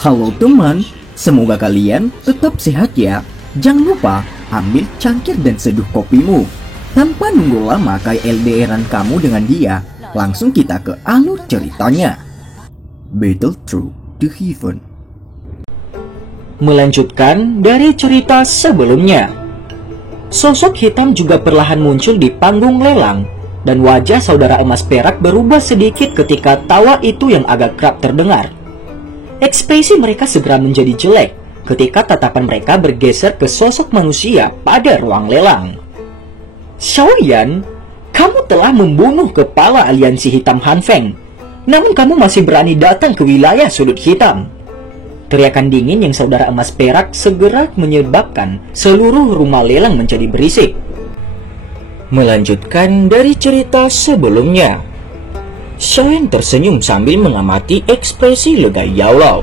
Halo teman, semoga kalian tetap sehat ya. Jangan lupa ambil cangkir dan seduh kopimu. Tanpa nunggu lama kayak LDRan kamu dengan dia, langsung kita ke alur ceritanya. Battle Through the Heaven. Melanjutkan dari cerita sebelumnya, sosok hitam juga perlahan muncul di panggung lelang, dan wajah saudara emas perak berubah sedikit ketika tawa itu yang agak kerap terdengar. Ekspresi mereka segera menjadi jelek ketika tatapan mereka bergeser ke sosok manusia pada ruang lelang. Xiaoyan, kamu telah membunuh kepala aliansi hitam Han Feng, namun kamu masih berani datang ke wilayah sudut hitam. Teriakan dingin yang saudara emas perak segera menyebabkan seluruh rumah lelang menjadi berisik. Melanjutkan dari cerita sebelumnya, Xiaoyan tersenyum sambil mengamati ekspresi lega Yao Lao.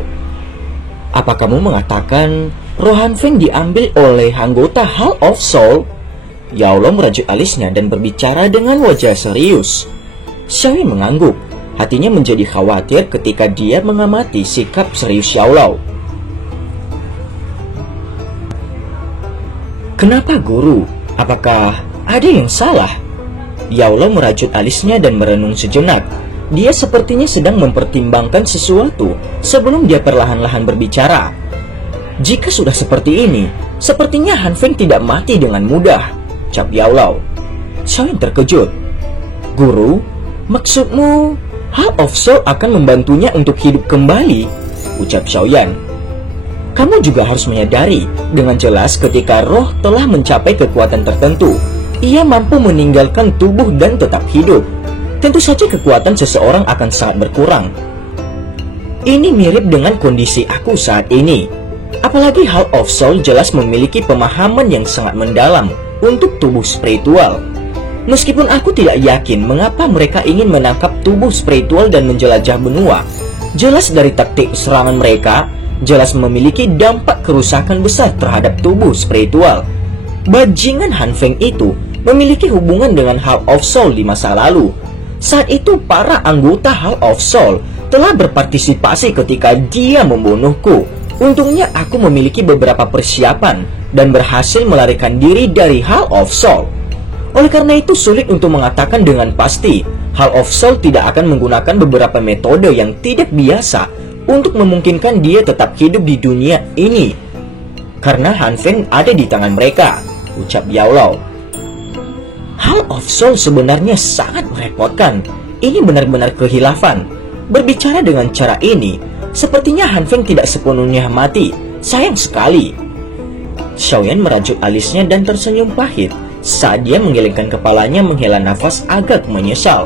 Apa kamu mengatakan roh Han Feng diambil oleh anggota Hall of Soul? Yao Lao merajuk alisnya dan berbicara dengan wajah serius. Xiaoyan mengangguk, hatinya menjadi khawatir ketika dia mengamati sikap serius Yao Lao. Kenapa guru? Apakah ada yang salah? Yao Lao merajut alisnya dan merenung sejenak. Dia sepertinya sedang mempertimbangkan sesuatu sebelum dia perlahan-lahan berbicara. Jika sudah seperti ini, sepertinya Han Feng tidak mati dengan mudah, ucap Yao Lao. Xiaoyan terkejut. Guru, maksudmu Hall of Soul akan membantunya untuk hidup kembali, ucap Xiaoyan. Kamu juga harus menyadari dengan jelas ketika roh telah mencapai kekuatan tertentu, ia mampu meninggalkan tubuh dan tetap hidup. Tentu saja kekuatan seseorang akan sangat berkurang. Ini mirip dengan kondisi aku saat ini. Apalagi Hall of Soul jelas memiliki pemahaman yang sangat mendalam untuk tubuh spiritual. Meskipun aku tidak yakin mengapa mereka ingin menangkap tubuh spiritual dan menjelajah benua, jelas dari taktik serangan mereka, jelas memiliki dampak kerusakan besar terhadap tubuh spiritual. Bajingan Han Feng itu memiliki hubungan dengan Hall of Soul di masa lalu. Saat itu para anggota Hall of Soul telah berpartisipasi ketika dia membunuhku. Untungnya aku memiliki beberapa persiapan dan berhasil melarikan diri dari Hall of Soul. Oleh karena itu sulit untuk mengatakan dengan pasti Hall of Soul tidak akan menggunakan beberapa metode yang tidak biasa untuk memungkinkan dia tetap hidup di dunia ini. Karena Han Feng ada di tangan mereka, ucap Yao Lao. Hall of Soul sebenarnya sangat merepotkan. Ini benar-benar kehilafan. Berbicara dengan cara ini, sepertinya Han Feng tidak sepenuhnya mati. Sayang sekali. Xiaoyan merajuk alisnya dan tersenyum pahit saat dia menggelengkan kepalanya menghela nafas agak menyesal.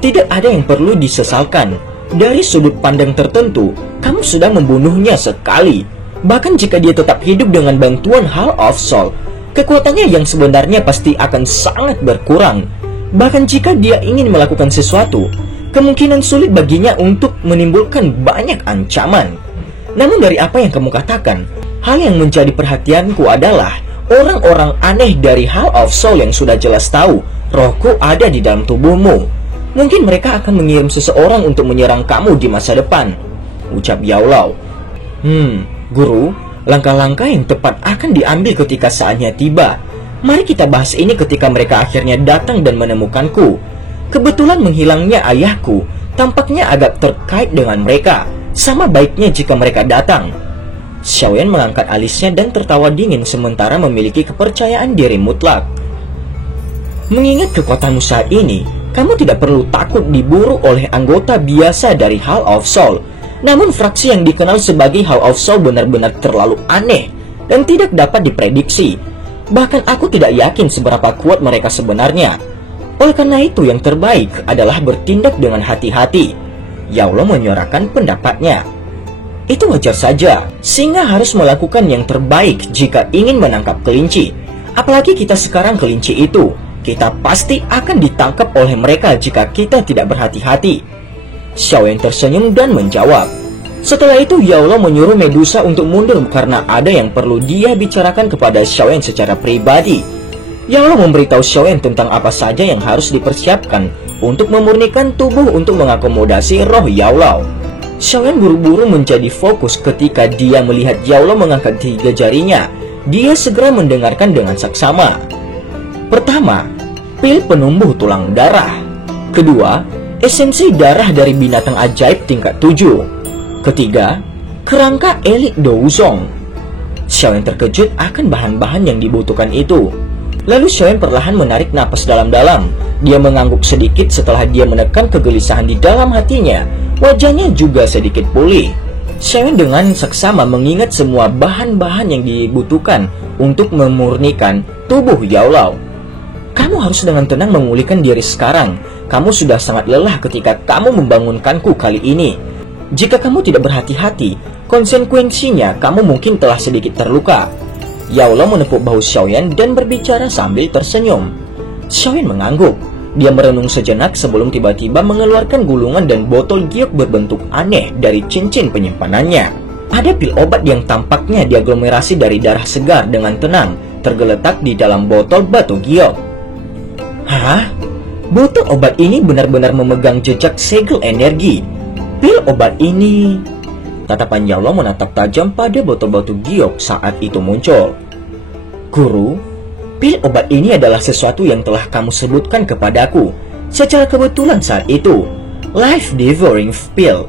Tidak ada yang perlu disesalkan. Dari sudut pandang tertentu, kamu sudah membunuhnya sekali. Bahkan jika dia tetap hidup dengan bantuan Hall of Soul, kekuatannya yang sebenarnya pasti akan sangat berkurang. Bahkan jika dia ingin melakukan sesuatu, kemungkinan sulit baginya untuk menimbulkan banyak ancaman. Namun dari apa yang kamu katakan, hal yang menjadi perhatianku adalah orang-orang aneh dari Hall of Soul yang sudah jelas tahu rohku ada di dalam tubuhmu. Mungkin mereka akan mengirim seseorang untuk menyerang kamu di masa depan, ucap Yao Lao. Guru, langkah-langkah yang tepat akan diambil ketika saatnya tiba. Mari kita bahas ini ketika mereka akhirnya datang dan menemukanku. Kebetulan menghilangnya ayahku tampaknya agak terkait dengan mereka. Sama baiknya jika mereka datang. Xiaoyan mengangkat alisnya dan tertawa dingin sementara memiliki kepercayaan diri mutlak. Mengingat kekuatanmu saat ini, kamu tidak perlu takut diburu oleh anggota biasa dari Hall of Soul. Namun fraksi yang dikenal sebagai Hall of Soul benar-benar terlalu aneh dan tidak dapat diprediksi. Bahkan aku tidak yakin seberapa kuat mereka sebenarnya. Oleh karena itu yang terbaik adalah bertindak dengan hati-hati. Yao Lao menyuarakan pendapatnya. Itu wajar saja, singa harus melakukan yang terbaik jika ingin menangkap kelinci. Apalagi kita sekarang kelinci itu. Kita pasti akan ditangkap oleh mereka jika kita tidak berhati-hati. Xiaoyan tersenyum dan menjawab. Setelah itu Yao Lao menyuruh Medusa untuk mundur karena ada yang perlu dia bicarakan kepada Xiaoyan secara pribadi. Yao Lao memberitahu Xiaoyan tentang apa saja yang harus dipersiapkan untuk memurnikan tubuh untuk mengakomodasi roh Yao Lao. Xiaoyan buru-buru menjadi fokus ketika dia melihat Yao mengangkat 3 jarinya. Dia segera mendengarkan dengan saksama. Pertama, pil penumbuh tulang darah. Kedua, esensi darah dari binatang ajaib tingkat 7. Ketiga, kerangka elit Douzong. Xiaoyan terkejut akan bahan-bahan yang dibutuhkan itu. Lalu Xiaoyan perlahan menarik napas dalam-dalam. Dia mengangguk sedikit setelah dia menekan kegelisahan di dalam hatinya. Wajahnya juga sedikit pulih. Xiaoyan dengan seksama mengingat semua bahan-bahan yang dibutuhkan untuk memurnikan tubuh Yao Lao. Kamu harus dengan tenang memulihkan diri sekarang. Kamu sudah sangat lelah ketika kamu membangunkanku kali ini. Jika kamu tidak berhati-hati, konsekuensinya kamu mungkin telah sedikit terluka. Yao Lao menepuk bahu Xiaoyan dan berbicara sambil tersenyum. Xiaoyan mengangguk. Dia merenung sejenak sebelum tiba-tiba mengeluarkan gulungan dan botol giok berbentuk aneh dari cincin penyimpanannya. Ada pil obat yang tampaknya diaglomerasi dari darah segar dengan tenang, tergeletak di dalam botol batu giok. Hah? Botol obat ini benar-benar memegang jejak segel energi. Pil obat ini... Tatapan Yao Lao menatap tajam pada botol batu giok saat itu muncul. Guru, pil obat ini adalah sesuatu yang telah kamu sebutkan kepadaku secara kebetulan saat itu. Life Devouring Pill.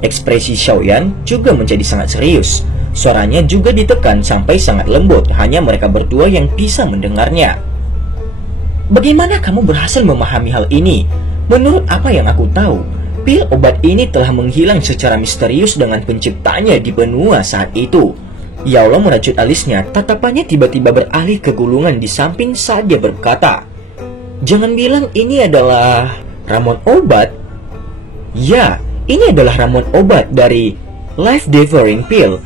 Ekspresi Xiaoyan juga menjadi sangat serius. Suaranya juga ditekan sampai sangat lembut. Hanya mereka berdua yang bisa mendengarnya. Bagaimana kamu berhasil memahami hal ini? Menurut apa yang aku tahu, pil obat ini telah menghilang secara misterius dengan penciptanya di benua saat itu. Yao Lao merajut alisnya, tatapannya tiba-tiba beralih ke gulungan di samping saat dia berkata, "Jangan bilang ini adalah ramuan obat." Ya, ini adalah ramuan obat dari Life Devouring Pill.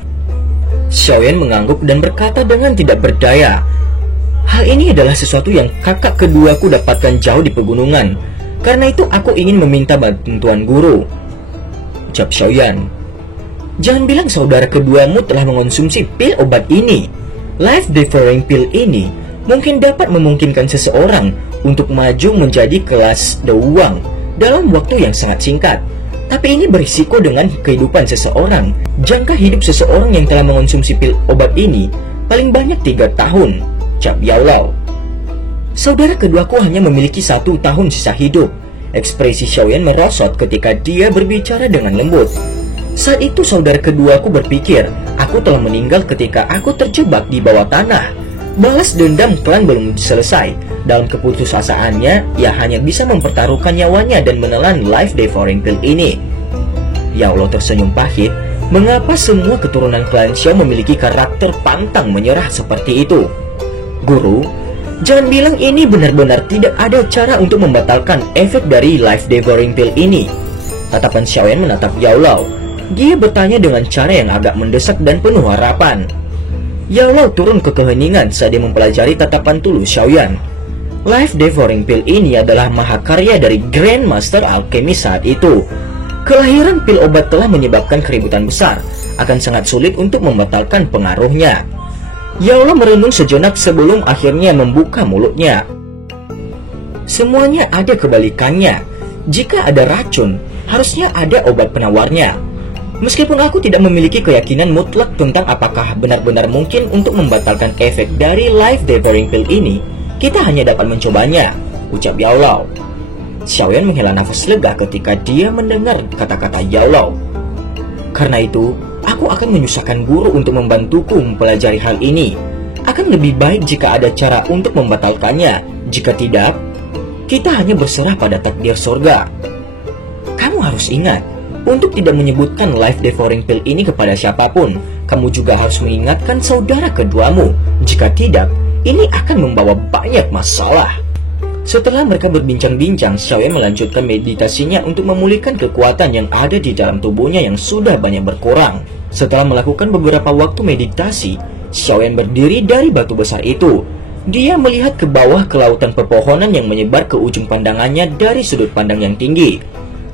Xiaoyan mengangguk dan berkata dengan tidak berdaya, "Hal ini adalah sesuatu yang kakak keduaku dapatkan jauh di pegunungan. Karena itu aku ingin meminta bantuan guru." Ucap Xiaoyan. "Jangan bilang saudara keduamu telah mengonsumsi pil obat ini. Life Devouring Pill ini mungkin dapat memungkinkan seseorang untuk maju menjadi kelas Douang dalam waktu yang sangat singkat. Tapi ini berisiko dengan kehidupan seseorang. Jangka hidup seseorang yang telah mengonsumsi pil obat ini paling banyak 3 tahun, ucap Yao Lao. "Saudara keduaku hanya memiliki 1 tahun sisa hidup." Ekspresi Xiaoyan merosot ketika dia berbicara dengan lembut. "Saat itu saudara keduaku berpikir aku telah meninggal ketika aku terjebak di bawah tanah. Balas dendam klan belum selesai. Dalam keputusasaannya, ia hanya bisa mempertaruhkan nyawanya dan menelan Life Devouring Pill ini." Yao Lao tersenyum pahit. Mengapa semua keturunan klan Xiao memiliki karakter pantang menyerah seperti itu? "Guru, jangan bilang ini benar-benar tidak ada cara untuk membatalkan efek dari Life Devouring Pill ini." Tatapan Xiaoyan menatap Yao Lao. Dia bertanya dengan cara yang agak mendesak dan penuh harapan. Yao Lao turun ke keheningan saat dia mempelajari tatapan tulus Xiaoyan. Life Devouring Pill ini adalah mahakarya dari Grand Master Alchemist saat itu. Kelahiran pil obat telah menyebabkan keributan besar. Akan sangat sulit untuk membatalkan pengaruhnya. Yao Lao merenung sejenak sebelum akhirnya membuka mulutnya. Semuanya ada kebalikannya. Jika ada racun, harusnya ada obat penawarnya. Meskipun aku tidak memiliki keyakinan mutlak tentang apakah benar-benar mungkin untuk membatalkan efek dari Life Devouring Pill ini, kita hanya dapat mencobanya, ucap Yao Lao. Xiaoyan menghela nafas lega ketika dia mendengar kata-kata Yao Lao. "Karena itu, aku akan menyusahkan guru untuk membantuku mempelajari hal ini. Akan lebih baik jika ada cara untuk membatalkannya. Jika tidak, kita hanya berserah pada takdir surga. Kamu harus ingat, untuk tidak menyebutkan Life Devouring Pill ini kepada siapapun. Kamu juga harus mengingatkan saudara keduamu. Jika tidak, ini akan membawa banyak masalah." Setelah mereka berbincang-bincang, Xiaoyan melanjutkan meditasinya untuk memulihkan kekuatan yang ada di dalam tubuhnya yang sudah banyak berkurang. Setelah melakukan beberapa waktu meditasi, Xiaoyan berdiri dari batu besar itu. Dia melihat ke bawah ke lautan pepohonan yang menyebar ke ujung pandangannya dari sudut pandang yang tinggi.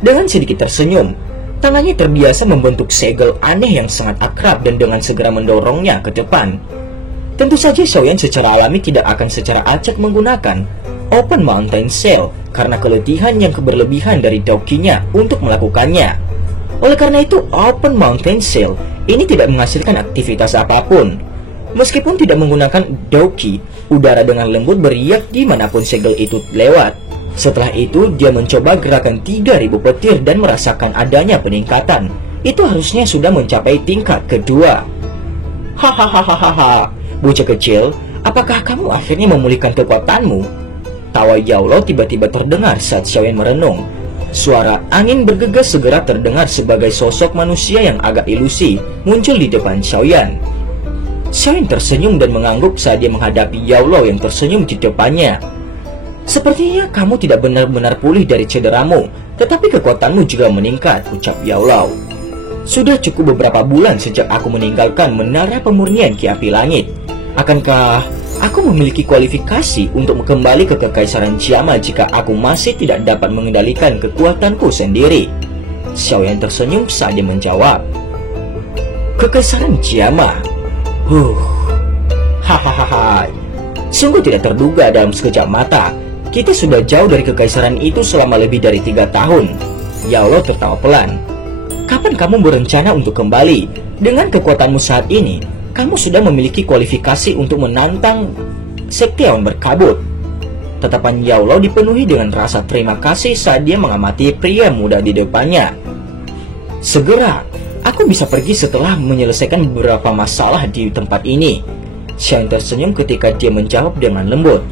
Dengan sedikit tersenyum, tangannya terbiasa membentuk segel aneh yang sangat akrab dan dengan segera mendorongnya ke depan. Tentu saja Xiaoyan secara alami tidak akan secara acak menggunakan Open Mountain Sail karena keletihan yang berlebihan dari Daoqinya untuk melakukannya. Oleh karena itu, Open Mountain Sail ini tidak menghasilkan aktivitas apapun. Meskipun tidak menggunakan doki, udara dengan lembut beriak dimanapun segel itu lewat. Setelah itu, dia mencoba gerakan 3000 petir dan merasakan adanya peningkatan. Itu harusnya sudah mencapai tingkat kedua. Hahaha, bocah kecil, apakah kamu akhirnya memulihkan kekuatanmu? Tawa Yaulo tiba-tiba terdengar saat Xiaoyan merenung. Suara angin bergegas segera terdengar sebagai sosok manusia yang agak ilusi muncul di depan Xiaoyan. Xiaoyan tersenyum dan mengangguk saat dia menghadapi Yaulo yang tersenyum di depannya. Sepertinya kamu tidak benar-benar pulih dari cederamu, tetapi kekuatanmu juga meningkat, ucap Yaulo. Sudah cukup beberapa bulan sejak aku meninggalkan menara pemurnian Ki Api Langit. Akankah aku memiliki kualifikasi untuk kembali ke Kekaisaran Chiama jika aku masih tidak dapat mengendalikan kekuatanku sendiri? Xiaoyan tersenyum saat dia menjawab. Kekaisaran Chiama? Hahaha. Sungguh tidak terduga dalam sekejap mata. Kita sudah jauh dari kekaisaran itu selama lebih dari 3 tahun. Yaulo tertawa pelan. Kapan kamu berencana untuk kembali? Dengan kekuatanmu saat ini, kamu sudah memiliki kualifikasi untuk menantang Sekte Awan Berkabut. Tatapan Yaulo dipenuhi dengan rasa terima kasih saat dia mengamati pria muda di depannya. Segera, aku bisa pergi setelah menyelesaikan beberapa masalah di tempat ini. Xiaoyan tersenyum ketika dia menjawab dengan lembut.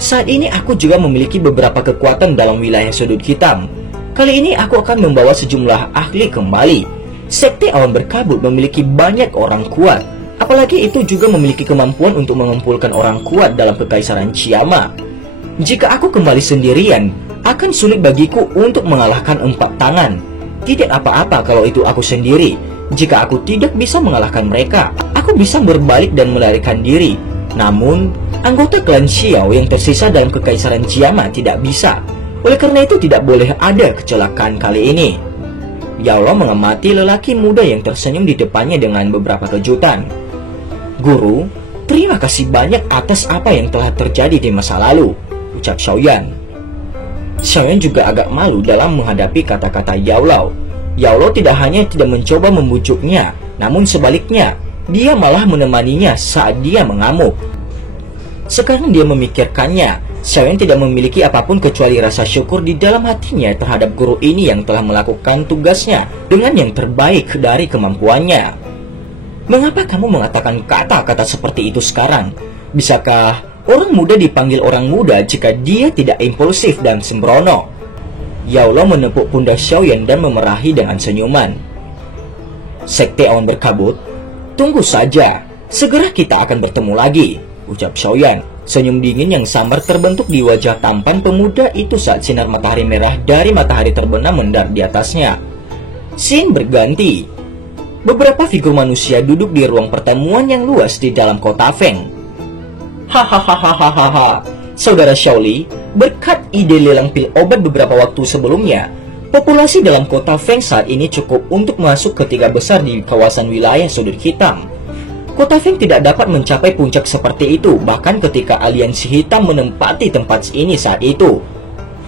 Saat ini aku juga memiliki beberapa kekuatan dalam wilayah sudut hitam. Kali ini aku akan membawa sejumlah ahli kembali. Sekte Awan Berkabut memiliki banyak orang kuat. Apalagi itu juga memiliki kemampuan untuk mengumpulkan orang kuat dalam Kekaisaran Chiama. Jika aku kembali sendirian, akan sulit bagiku untuk mengalahkan 4 tangan. Tidak apa-apa kalau itu aku sendiri. Jika aku tidak bisa mengalahkan mereka, aku bisa berbalik dan melarikan diri. Namun, anggota klan Xiao yang tersisa dalam Kekaisaran Chiama tidak bisa. Oleh karena itu tidak boleh ada kecelakaan kali ini. Yaulo mengamati lelaki muda yang tersenyum di depannya dengan beberapa kejutan. Guru, terima kasih banyak atas apa yang telah terjadi di masa lalu, ucap Xiaoyan. Xiaoyan juga agak malu dalam menghadapi kata-kata Yaulo. Yaulo tidak hanya tidak mencoba membujuknya, namun sebaliknya, dia malah menemaninya saat dia mengamuk. Sekarang dia memikirkannya, Xiaoyan tidak memiliki apapun kecuali rasa syukur di dalam hatinya terhadap guru ini yang telah melakukan tugasnya dengan yang terbaik dari kemampuannya. Mengapa kamu mengatakan kata-kata seperti itu sekarang? Bisakah orang muda dipanggil orang muda jika dia tidak impulsif dan sembrono? Yaulo menepuk pundak Xiaoyan dan memerahi dengan senyuman. Sekte Awan Berkabut? Tunggu saja, segera kita akan bertemu lagi, ucap Xiaoyan. Senyum dingin yang samar terbentuk di wajah tampan pemuda itu saat sinar matahari merah dari matahari terbenam mendar di atasnya. Scene berganti. Beberapa figur manusia duduk di ruang pertemuan yang luas di dalam kota Feng. Hahaha, saudara Xiaoli, berkat ide lelang pil obat beberapa waktu sebelumnya, populasi dalam kota Feng saat ini cukup untuk masuk ke 3 besar di kawasan wilayah sudut hitam. Kota Feng tidak dapat mencapai puncak seperti itu bahkan ketika aliansi hitam menempati tempat ini saat itu.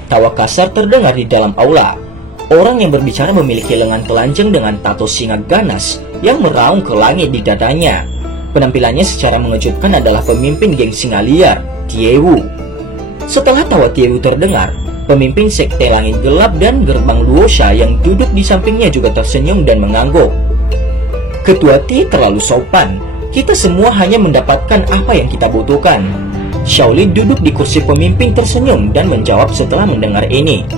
Tawa kasar terdengar di dalam aula. Orang yang berbicara memiliki lengan telanjang dengan tato singa ganas yang meraung ke langit di dadanya. Penampilannya secara mengejutkan adalah pemimpin geng singa liar, Tiewu. Setelah tawa Tiewu terdengar, pemimpin Sekte Langit Gelap dan Gerbang Luosha yang duduk di sampingnya juga tersenyum dan mengangguk. Ketua Ti terlalu sopan. Kita semua hanya mendapatkan apa yang kita butuhkan. Xiaoli duduk di kursi pemimpin tersenyum dan menjawab setelah mendengar ini.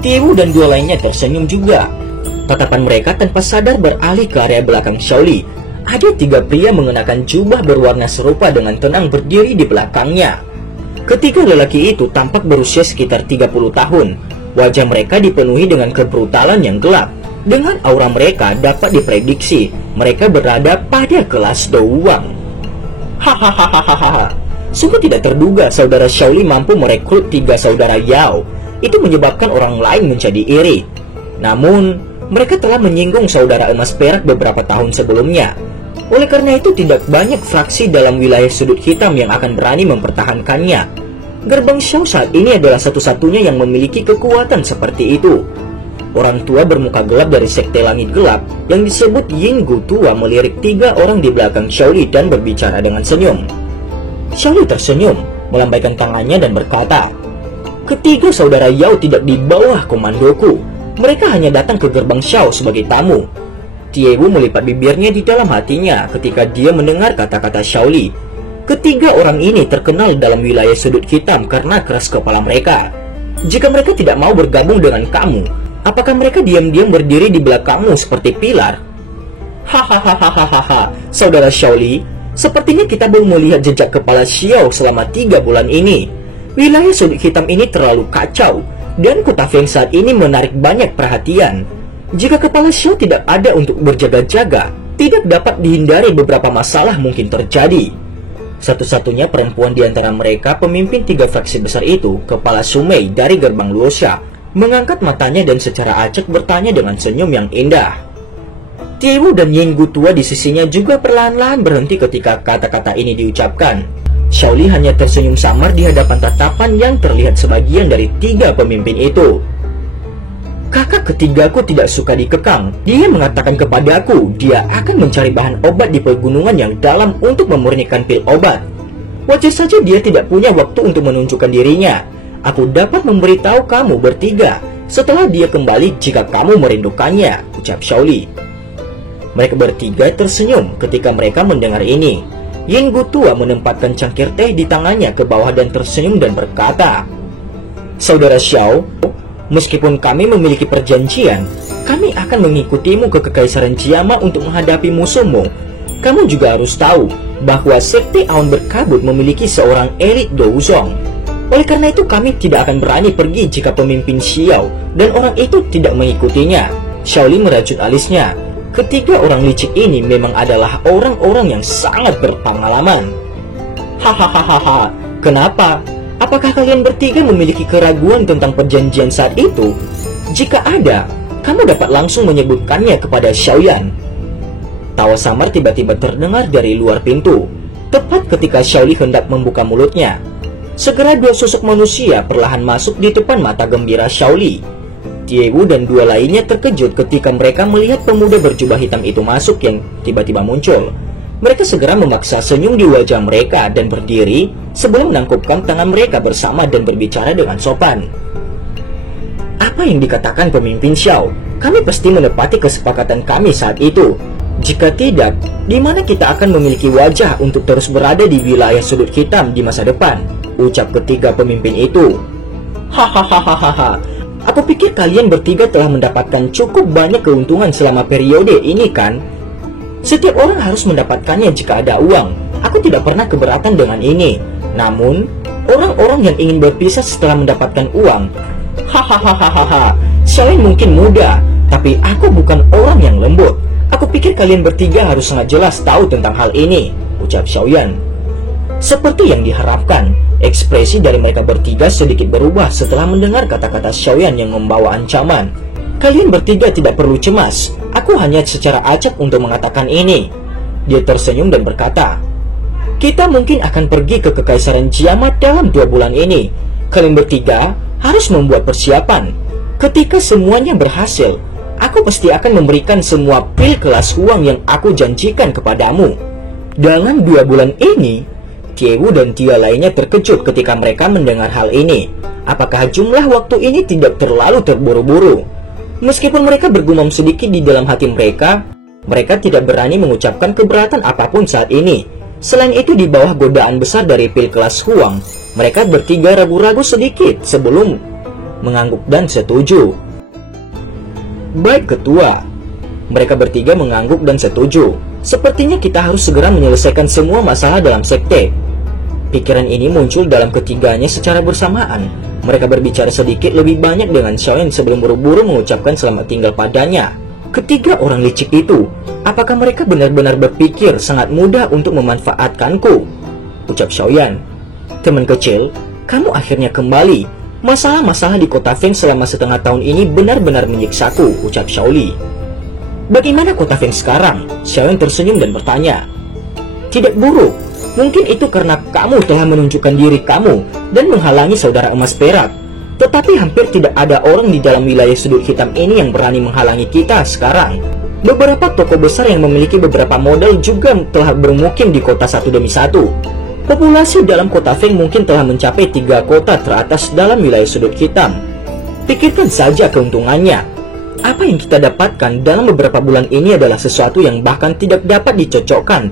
Tiewu dan 2 lainnya tersenyum juga. Tatapan mereka tanpa sadar beralih ke area belakang Xiaoli. Ada 3 pria mengenakan jubah berwarna serupa dengan tenang berdiri di belakangnya. Ketiga lelaki itu tampak berusia sekitar 30 tahun. Wajah mereka dipenuhi dengan kebrutalan yang gelap. Dengan aura mereka dapat diprediksi mereka berada pada kelas doang. Hahaha. Sungguh tidak terduga saudara Xiaoli mampu merekrut 3 saudara Yao. Itu menyebabkan orang lain menjadi iri. Namun, mereka telah menyinggung saudara emas perak beberapa tahun sebelumnya. Oleh karena itu tidak banyak fraksi dalam wilayah sudut hitam yang akan berani mempertahankannya. Gerbang Xiao saat ini adalah satu-satunya yang memiliki kekuatan seperti itu. orang tua bermuka gelap dari sekte langit gelap yang disebut Yinggu tua melirik 3 orang di belakang Xiaoli dan berbicara dengan senyum. Xiaoli tersenyum, melambaikan tangannya dan berkata, "Ketiga saudara Yao tidak di bawah komandoku. Mereka hanya datang ke gerbang Xiao sebagai tamu." Tiewu melipat bibirnya di dalam hatinya ketika dia mendengar kata-kata Xiaoli. Ketiga orang ini terkenal dalam wilayah sudut hitam karena keras kepala mereka. Jika mereka tidak mau bergabung dengan kamu, apakah mereka diam-diam berdiri di belakangmu seperti pilar? Hahaha, saudara Xiaoli, sepertinya kita belum melihat jejak kepala Xiao selama 3 bulan ini. Wilayah sudut hitam ini terlalu kacau, dan kota Feng saat ini menarik banyak perhatian. Jika kepala Xiao tidak ada untuk berjaga-jaga, tidak dapat dihindari beberapa masalah mungkin terjadi. Satu-satunya perempuan di antara mereka, pemimpin 3 fraksi besar itu, Kepala Sumei dari gerbang Luosha, mengangkat matanya dan secara acak bertanya dengan senyum yang indah. Tiewu dan Yinggu tua di sisinya juga perlahan-lahan berhenti ketika kata-kata ini diucapkan. Xiaoli hanya tersenyum samar di hadapan tatapan yang terlihat sebagian dari 3 pemimpin itu. "Kakak ketigaku tidak suka dikekang. Dia mengatakan kepadaku dia akan mencari bahan obat di pegunungan yang dalam untuk memurnikan pil obat. Wajar saja dia tidak punya waktu untuk menunjukkan dirinya. Aku dapat memberitahu kamu bertiga setelah dia kembali jika kamu merindukannya," ucap Xiaoli. Mereka bertiga tersenyum ketika mereka mendengar ini. Yinggu tua menempatkan cangkir teh di tangannya ke bawah dan tersenyum dan berkata, "Saudara Xiao, meskipun kami memiliki perjanjian, kami akan mengikutimu ke Kekaisaran Jiama untuk menghadapi musuhmu. Kamu juga harus tahu bahwa Sekte Awan Berkabut memiliki seorang elit Douzong. Oleh karena itu kami tidak akan berani pergi jika pemimpin Xiao dan orang itu tidak mengikutinya." Xiaoli merajut alisnya. Ketiga orang licik ini memang adalah orang-orang yang sangat berpengalaman. Hahaha, kenapa? Apakah kalian bertiga memiliki keraguan tentang perjanjian saat itu? Jika ada, kamu dapat langsung menyebutkannya kepada Xiaoyan. Tawa samar tiba-tiba terdengar dari luar pintu, tepat ketika Xiaoli hendak membuka mulutnya. Segera 2 sosok manusia perlahan masuk di depan mata gembira Xiaoli. Tiewu dan 2 lainnya terkejut ketika mereka melihat pemuda berjubah hitam itu masuk yang tiba-tiba muncul. Mereka segera memaksa senyum di wajah mereka dan berdiri sebelum menangkupkan tangan mereka bersama dan berbicara dengan sopan. "Apa yang dikatakan pemimpin Xiao? Kami pasti menepati kesepakatan kami saat itu. Jika tidak, di mana kita akan memiliki wajah untuk terus berada di wilayah sudut hitam di masa depan?" ucap ketiga pemimpin itu. "Hahaha, aku pikir kalian bertiga telah mendapatkan cukup banyak keuntungan selama periode ini kan? Setiap orang harus mendapatkannya jika ada uang. Aku tidak pernah keberatan dengan ini. Namun, orang-orang yang ingin berpisah setelah mendapatkan uang, hahaha, Xiaoyan mungkin muda, tapi aku bukan orang yang lembut. Aku pikir kalian bertiga harus sangat jelas tahu tentang hal ini," ucap Xiaoyan. Seperti yang diharapkan, ekspresi dari mereka bertiga sedikit berubah setelah mendengar kata-kata Xiaoyan yang membawa ancaman. "Kalian bertiga tidak perlu cemas. Aku hanya secara acak untuk mengatakan ini." Dia tersenyum dan berkata, "Kita mungkin akan pergi ke Kekaisaran Jiama dalam 2 bulan ini. Kalian bertiga harus membuat persiapan. Ketika semuanya berhasil, aku pasti akan memberikan semua pil kelas uang yang aku janjikan kepadamu." Dalam 2 bulan ini, Tiewu dan 3 lainnya terkejut ketika mereka mendengar hal ini. Apakah jumlah waktu ini tidak terlalu terburu-buru? Meskipun mereka bergumam sedikit di dalam hati mereka tidak berani mengucapkan keberatan apapun saat ini. Selain itu, di bawah godaan besar dari pil kelas uang, mereka bertiga ragu-ragu sedikit sebelum mengangguk dan setuju. "Baik ketua." Mereka bertiga mengangguk dan setuju. "Sepertinya kita harus segera menyelesaikan semua masalah dalam sekte." Pikiran ini muncul dalam ketiganya secara bersamaan. Mereka berbicara sedikit lebih banyak dengan Xiaoyan sebelum buru-buru mengucapkan selamat tinggal padanya. Ketiga orang licik itu, apakah mereka benar-benar berpikir sangat mudah untuk memanfaatkanku? Ucap Xiaoyan. "Teman kecil, kamu akhirnya kembali. Masalah-masalah di kota Feng selama setengah tahun ini benar-benar menyiksaku," ucap Xiaoli. "Bagaimana kota Feng sekarang?" Xiaoyan tersenyum dan bertanya. "Tidak buruk. Mungkin itu karena kamu telah menunjukkan diri kamu dan menghalangi saudara emas perak. Tetapi hampir tidak ada orang di dalam wilayah sudut hitam ini yang berani menghalangi kita sekarang. Beberapa toko besar yang memiliki beberapa model juga telah bermukim di kota satu demi satu. Populasi dalam kota Feng mungkin telah mencapai 3 kota teratas dalam wilayah sudut hitam. Pikirkan saja keuntungannya. Apa yang kita dapatkan dalam beberapa bulan ini adalah sesuatu yang bahkan tidak dapat dicocokkan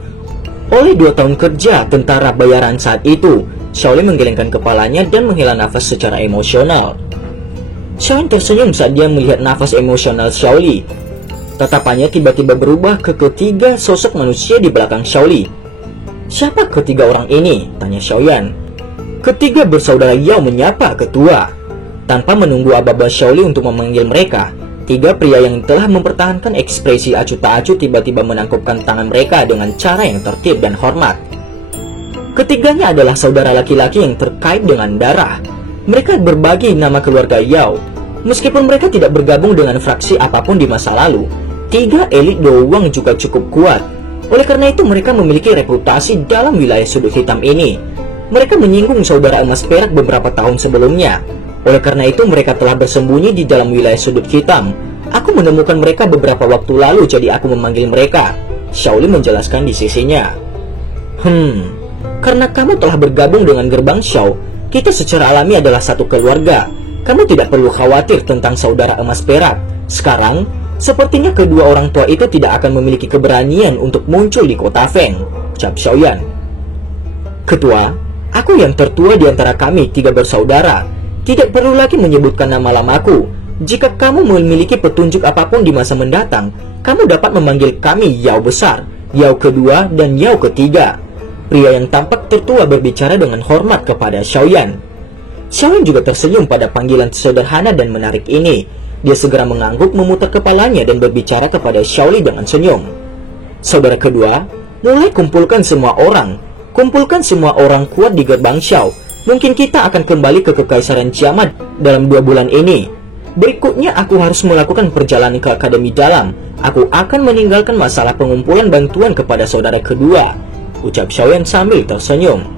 oleh 2 tahun kerja tentara bayaran saat itu. Xiaoli menggelengkan kepalanya dan menghela nafas secara emosional. Xiaoyan tersenyum saat dia melihat nafas emosional Xiaoli. Tatapannya tiba-tiba berubah ke ketiga sosok manusia di belakang Xiaoli. Siapa ketiga orang ini? Tanya Xiaoyan. Ketiga bersaudara Yao menyapa ketua. Tanpa menunggu aba-aba Xiaoli untuk memanggil mereka, 3 pria yang telah mempertahankan ekspresi acuh tak acuh tiba-tiba menangkupkan tangan mereka dengan cara yang tertib dan hormat. Ketiganya adalah saudara laki-laki yang terkait dengan darah. Mereka berbagi nama keluarga Yao. Meskipun mereka tidak bergabung dengan fraksi apapun di masa lalu, 3 elit doang juga cukup kuat. Oleh karena itu mereka memiliki reputasi dalam wilayah sudut hitam ini. Mereka menyinggung saudara emas perak beberapa tahun sebelumnya. Oleh karena itu mereka telah bersembunyi di dalam wilayah sudut hitam. Aku menemukan mereka beberapa waktu lalu, jadi aku memanggil mereka. Xiaoli menjelaskan di sisinya. Karena kamu telah bergabung dengan gerbang Xiao, kita secara alami adalah satu keluarga. Kamu tidak perlu khawatir tentang saudara emas perak. Sekarang, sepertinya kedua orang tua itu tidak akan memiliki keberanian untuk muncul di kota Feng, ucap Xiaoyan. Ketua, aku yang tertua di antara kami 3 bersaudara. Tidak perlu lagi menyebutkan nama lamaku. Jika kamu memiliki petunjuk apapun di masa mendatang, kamu dapat memanggil kami Yao Besar, Yao Kedua, dan Yao Ketiga. Pria yang tampak tertua berbicara dengan hormat kepada Xiaoyan. Xiaoyan juga tersenyum pada panggilan sederhana dan menarik ini. Dia segera mengangguk, memutar kepalanya dan berbicara kepada Xiaoli dengan senyum. Saudara kedua, mulai kumpulkan semua orang. Kumpulkan semua orang kuat di gerbang Xiao. Mungkin kita akan kembali ke Kekaisaran Tiamat dalam 2 bulan ini. Berikutnya aku harus melakukan perjalanan ke Akademi Dalam. Aku akan meninggalkan masalah pengumpulan bantuan kepada saudara kedua, ucap Xiaoyan sambil tersenyum.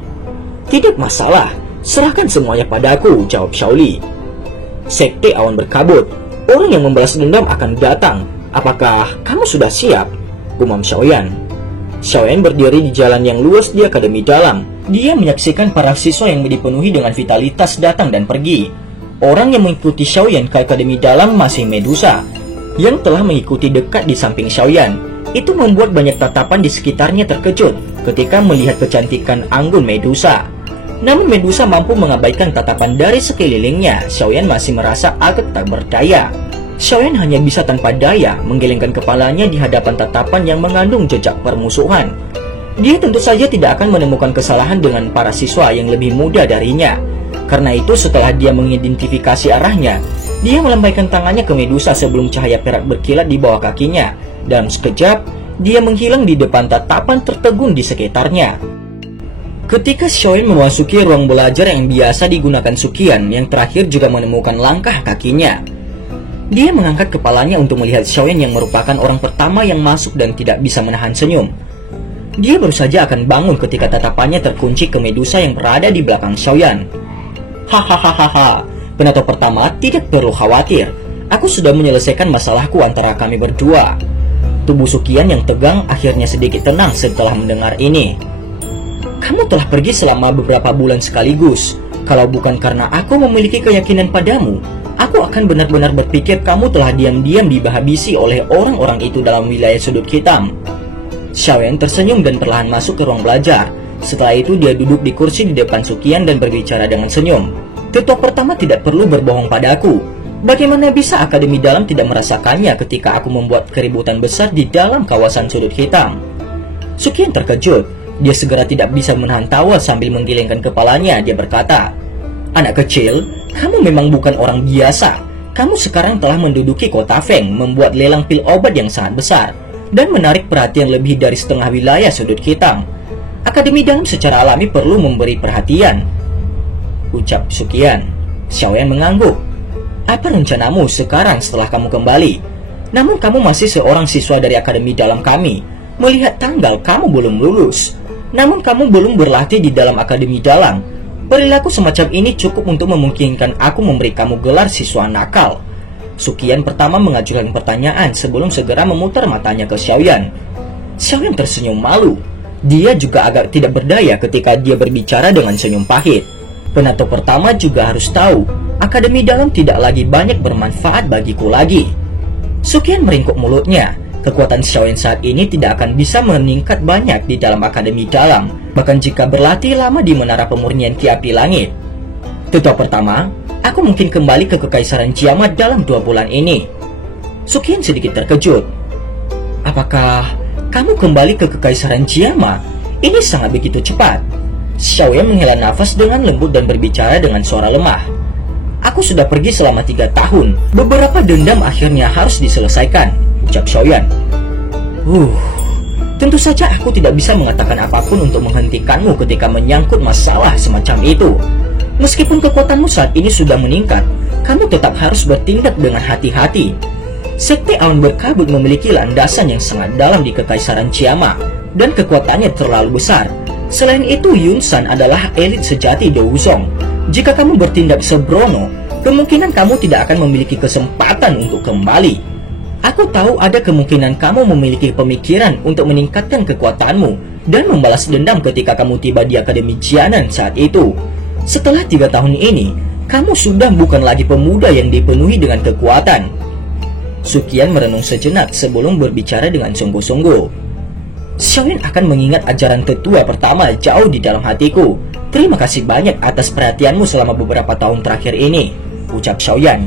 Tidak masalah, serahkan semuanya padaku, jawab Xiaoli. Sekte awan berkabut. Orang yang membalas dendam akan datang. Apakah kamu sudah siap? Gumam Xiaoyan. Xiaoyan berdiri di jalan yang luas di Akademi Dalam. Dia menyaksikan para siswa yang dipenuhi dengan vitalitas datang dan pergi. Orang yang mengikuti Xiaoyan ke Akademi Dalam masih Medusa, yang telah mengikuti dekat di samping Xiaoyan. Itu membuat banyak tatapan di sekitarnya terkejut ketika melihat kecantikan anggun Medusa. Namun Medusa mampu mengabaikan tatapan dari sekelilingnya. Xiaoyan masih merasa agak tak berdaya. Xiaoyan hanya bisa tanpa daya menggelengkan kepalanya di hadapan tatapan yang mengandung jejak permusuhan. Dia tentu saja tidak akan menemukan kesalahan dengan para siswa yang lebih muda darinya. Karena itu setelah dia mengidentifikasi arahnya, dia melambaikan tangannya ke Medusa sebelum cahaya perak berkilat di bawah kakinya. Dalam sekejap, dia menghilang di depan tatapan tertegun di sekitarnya. Ketika Xiaoyan memasuki ruang belajar yang biasa digunakan Suqian, yang terakhir juga menemukan langkah kakinya. Dia mengangkat kepalanya untuk melihat Xiaoyan yang merupakan orang pertama yang masuk dan tidak bisa menahan senyum. Dia baru saja akan bangun ketika tatapannya terkunci ke Medusa yang berada di belakang Xiaoyan. Hahaha, penato pertama tidak perlu khawatir. Aku sudah menyelesaikan masalahku antara kami berdua. Tubuh Suqian yang tegang akhirnya sedikit tenang setelah mendengar ini. Kamu telah pergi selama beberapa bulan sekaligus. Kalau bukan karena aku memiliki keyakinan padamu, aku akan benar-benar berpikir kamu telah diam-diam dihabisi oleh orang-orang itu dalam wilayah sudut hitam. Xiaoyan tersenyum dan perlahan masuk ke ruang belajar. Setelah itu dia duduk di kursi di depan Suqian dan berbicara dengan senyum. Ketua pertama tidak perlu berbohong padaku. Bagaimana bisa Akademi Dalam tidak merasakannya ketika aku membuat keributan besar di dalam kawasan sudut hitam? Suqian terkejut. Dia segera tidak bisa menahan tawa sambil menggelengkan kepalanya. Dia berkata, "Anak kecil, kamu memang bukan orang biasa. Kamu sekarang telah menduduki kota Feng, membuat lelang pil obat yang sangat besar, dan menarik perhatian lebih dari setengah wilayah sudut hitam. Akademi Dalam secara alami perlu memberi perhatian," ucap Suqian. Xiaoyan mengangguk. "Apa rencanamu sekarang setelah kamu kembali? Namun kamu masih seorang siswa dari Akademi Dalam kami. Melihat tanggal kamu belum lulus. Namun kamu belum berlatih di dalam Akademi Dalam. Perilaku semacam ini cukup untuk memungkinkan aku memberi kamu gelar siswa nakal. Sukian pertama mengajukan pertanyaan sebelum segera memutar matanya ke Xiaoyan. Xiaoyan tersenyum malu. Dia juga agak tidak berdaya ketika dia berbicara dengan senyum pahit. Penato pertama juga harus tahu, akademi dalam tidak lagi banyak bermanfaat bagiku lagi. Sukian meringkuk mulutnya. Kekuatan Xiaoyan saat ini tidak akan bisa meningkat banyak di dalam akademi dalam, bahkan jika berlatih lama di menara pemurnian Ki Api Langit. Tetua pertama, aku mungkin kembali ke Kekaisaran Jiama dalam 2 bulan ini. Sukian sedikit terkejut. Apakah kamu kembali ke Kekaisaran Jiama? Ini sangat begitu cepat. Xiaoyan menghela nafas dengan lembut dan berbicara dengan suara lemah. Aku sudah pergi selama 3 tahun. Beberapa dendam akhirnya harus diselesaikan, ucap Xiaoyan. Tentu saja aku tidak bisa mengatakan apapun untuk menghentikanmu ketika menyangkut masalah semacam itu. Meskipun kekuatanmu saat ini sudah meningkat, kamu tetap harus bertindak dengan hati-hati. Sekte Awan Berkabut memiliki landasan yang sangat dalam di Kekaisaran Jiama, dan kekuatannya terlalu besar. Selain itu, Yunsan adalah elit sejati The Wuzong. Jika kamu bertindak sembrono, kemungkinan kamu tidak akan memiliki kesempatan untuk kembali. Aku tahu ada kemungkinan kamu memiliki pemikiran untuk meningkatkan kekuatanmu dan membalas dendam ketika kamu tiba di Akademi Jianan saat itu. Setelah 3 tahun ini, kamu sudah bukan lagi pemuda yang dipenuhi dengan kekuatan. Sukian merenung sejenak sebelum berbicara dengan sungguh-sungguh. Xiaoyan akan mengingat ajaran tetua pertama jauh di dalam hatiku. Terima kasih banyak atas perhatianmu selama beberapa tahun terakhir ini, ucap Xiaoyan.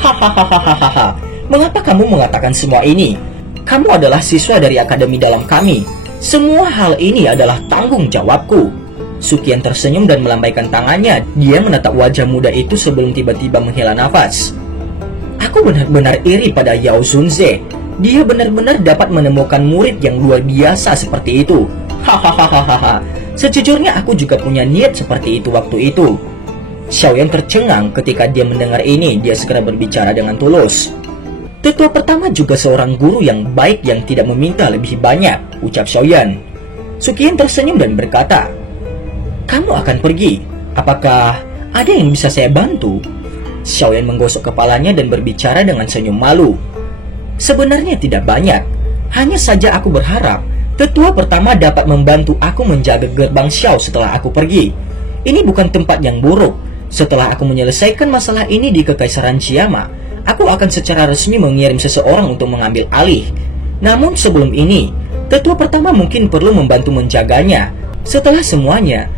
Hahaha, mengapa kamu mengatakan semua ini? Kamu adalah siswa dari akademi dalam kami. Semua hal ini adalah tanggung jawabku. Sukian tersenyum dan melambaikan tangannya. Dia menatap wajah muda itu sebelum tiba-tiba menghela nafas. Aku benar-benar iri pada Yao Zunze. Dia benar-benar dapat menemukan murid yang luar biasa seperti itu. Hahaha. Sejujurnya aku juga punya niat seperti itu waktu itu. Xiaoyan tercengang ketika dia mendengar ini. Dia segera berbicara dengan tulus. Tetua pertama juga seorang guru yang baik yang tidak meminta lebih banyak, ucap Xiaoyan. Sukian tersenyum dan berkata, kamu akan pergi. Apakah ada yang bisa saya bantu? Xiaoyan menggosok kepalanya dan berbicara dengan senyum malu. Sebenarnya tidak banyak. Hanya saja aku berharap tetua pertama dapat membantu aku menjaga gerbang Xiao setelah aku pergi. Ini bukan tempat yang buruk. Setelah aku menyelesaikan masalah ini di Kekaisaran Jiama, aku akan secara resmi mengirim seseorang untuk mengambil alih. Namun sebelum ini, tetua pertama mungkin perlu membantu menjaganya. Setelah semuanya,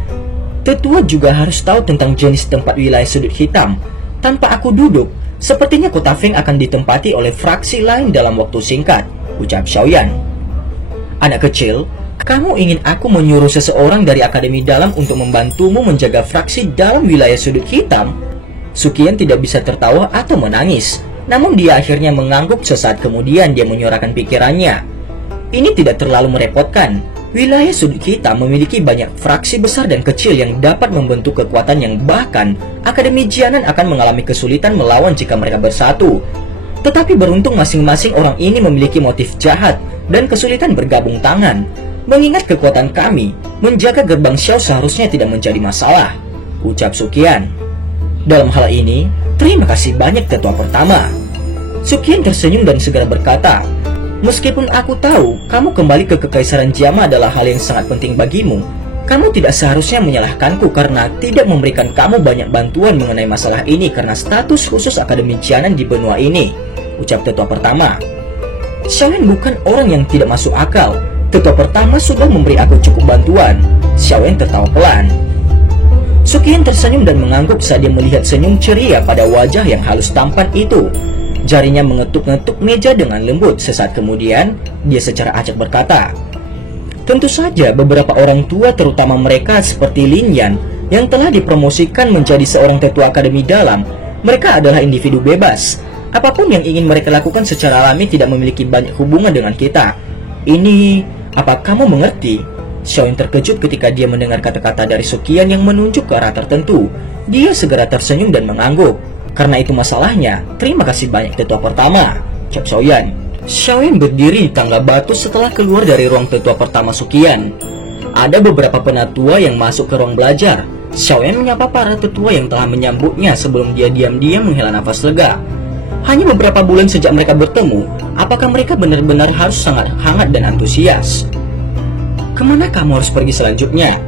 tetua juga harus tahu tentang jenis tempat wilayah sudut hitam. Tanpa aku duduk, sepertinya kota Feng akan ditempati oleh fraksi lain dalam waktu singkat, ucap Xiaoyan. Anak kecil, kamu ingin aku menyuruh seseorang dari akademi dalam untuk membantumu menjaga fraksi dalam wilayah sudut hitam? Sukian tidak bisa tertawa atau menangis. Namun dia akhirnya mengangguk sesaat kemudian dia menyuarakan pikirannya. Ini tidak terlalu merepotkan. Wilayah sudut hitam memiliki banyak fraksi besar dan kecil yang dapat membentuk kekuatan yang bahkan Akademi Jianan akan mengalami kesulitan melawan jika mereka bersatu. Tetapi beruntung masing-masing orang ini memiliki motif jahat dan kesulitan bergabung tangan. Mengingat kekuatan kami, menjaga gerbang Xiao seharusnya tidak menjadi masalah, ucap Sukian. Dalam hal ini, terima kasih banyak tetua pertama. Sukian tersenyum dan segera berkata, meskipun aku tahu kamu kembali ke Kekaisaran Jiama adalah hal yang sangat penting bagimu, kamu tidak seharusnya menyalahkanku karena tidak memberikan kamu banyak bantuan mengenai masalah ini karena status khusus Akademi Jianan di benua ini, ucap tetua pertama. Xiaoyan bukan orang yang tidak masuk akal. Tetua pertama sudah memberi aku cukup bantuan. Xiaoyan tertawa pelan. Sukian tersenyum dan mengangguk saat dia melihat senyum ceria pada wajah yang halus tampan itu. Jarinya mengetuk-ngetuk meja dengan lembut. Sesaat kemudian, dia secara acak berkata, tentu saja beberapa orang tua terutama mereka seperti Lin Yan yang telah dipromosikan menjadi seorang tetua akademi dalam, mereka adalah individu bebas. Apapun yang ingin mereka lakukan secara alami tidak memiliki banyak hubungan dengan kita. Ini, apa kamu mengerti? Xiaoyan terkejut ketika dia mendengar kata-kata dari Sukian yang menunjuk ke arah tertentu. Dia segera tersenyum dan mengangguk. Karena itu masalahnya, terima kasih banyak tetua pertama, ucap Xiaoyan. Xiaoyan berdiri di tangga batu setelah keluar dari ruang tetua pertama Sukian. Ada beberapa penatua yang masuk ke ruang belajar. Xiaoyan menyapa para tetua yang telah menyambutnya sebelum dia diam-diam menghela nafas lega. Hanya beberapa bulan sejak mereka bertemu, apakah mereka benar-benar harus sangat hangat dan antusias? Kemana kamu harus pergi selanjutnya?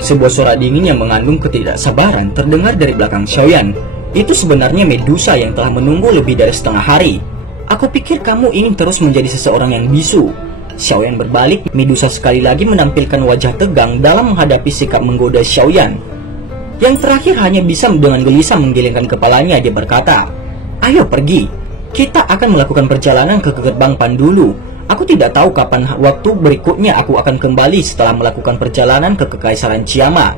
Sebuah suara dingin yang mengandung ketidaksabaran terdengar dari belakang Xiaoyan. Itu sebenarnya Medusa yang telah menunggu lebih dari setengah hari. Aku pikir kamu ingin terus menjadi seseorang yang bisu. Xiaoyan berbalik, Medusa sekali lagi menampilkan wajah tegang dalam menghadapi sikap menggoda Xiaoyan. Yang terakhir hanya bisa dengan gelisah menggelengkan kepalanya, dia berkata, "Ayo pergi, kita akan melakukan perjalanan ke gerbang Pan dulu. Aku tidak tahu kapan waktu berikutnya aku akan kembali setelah melakukan perjalanan ke Kekaisaran Chiama.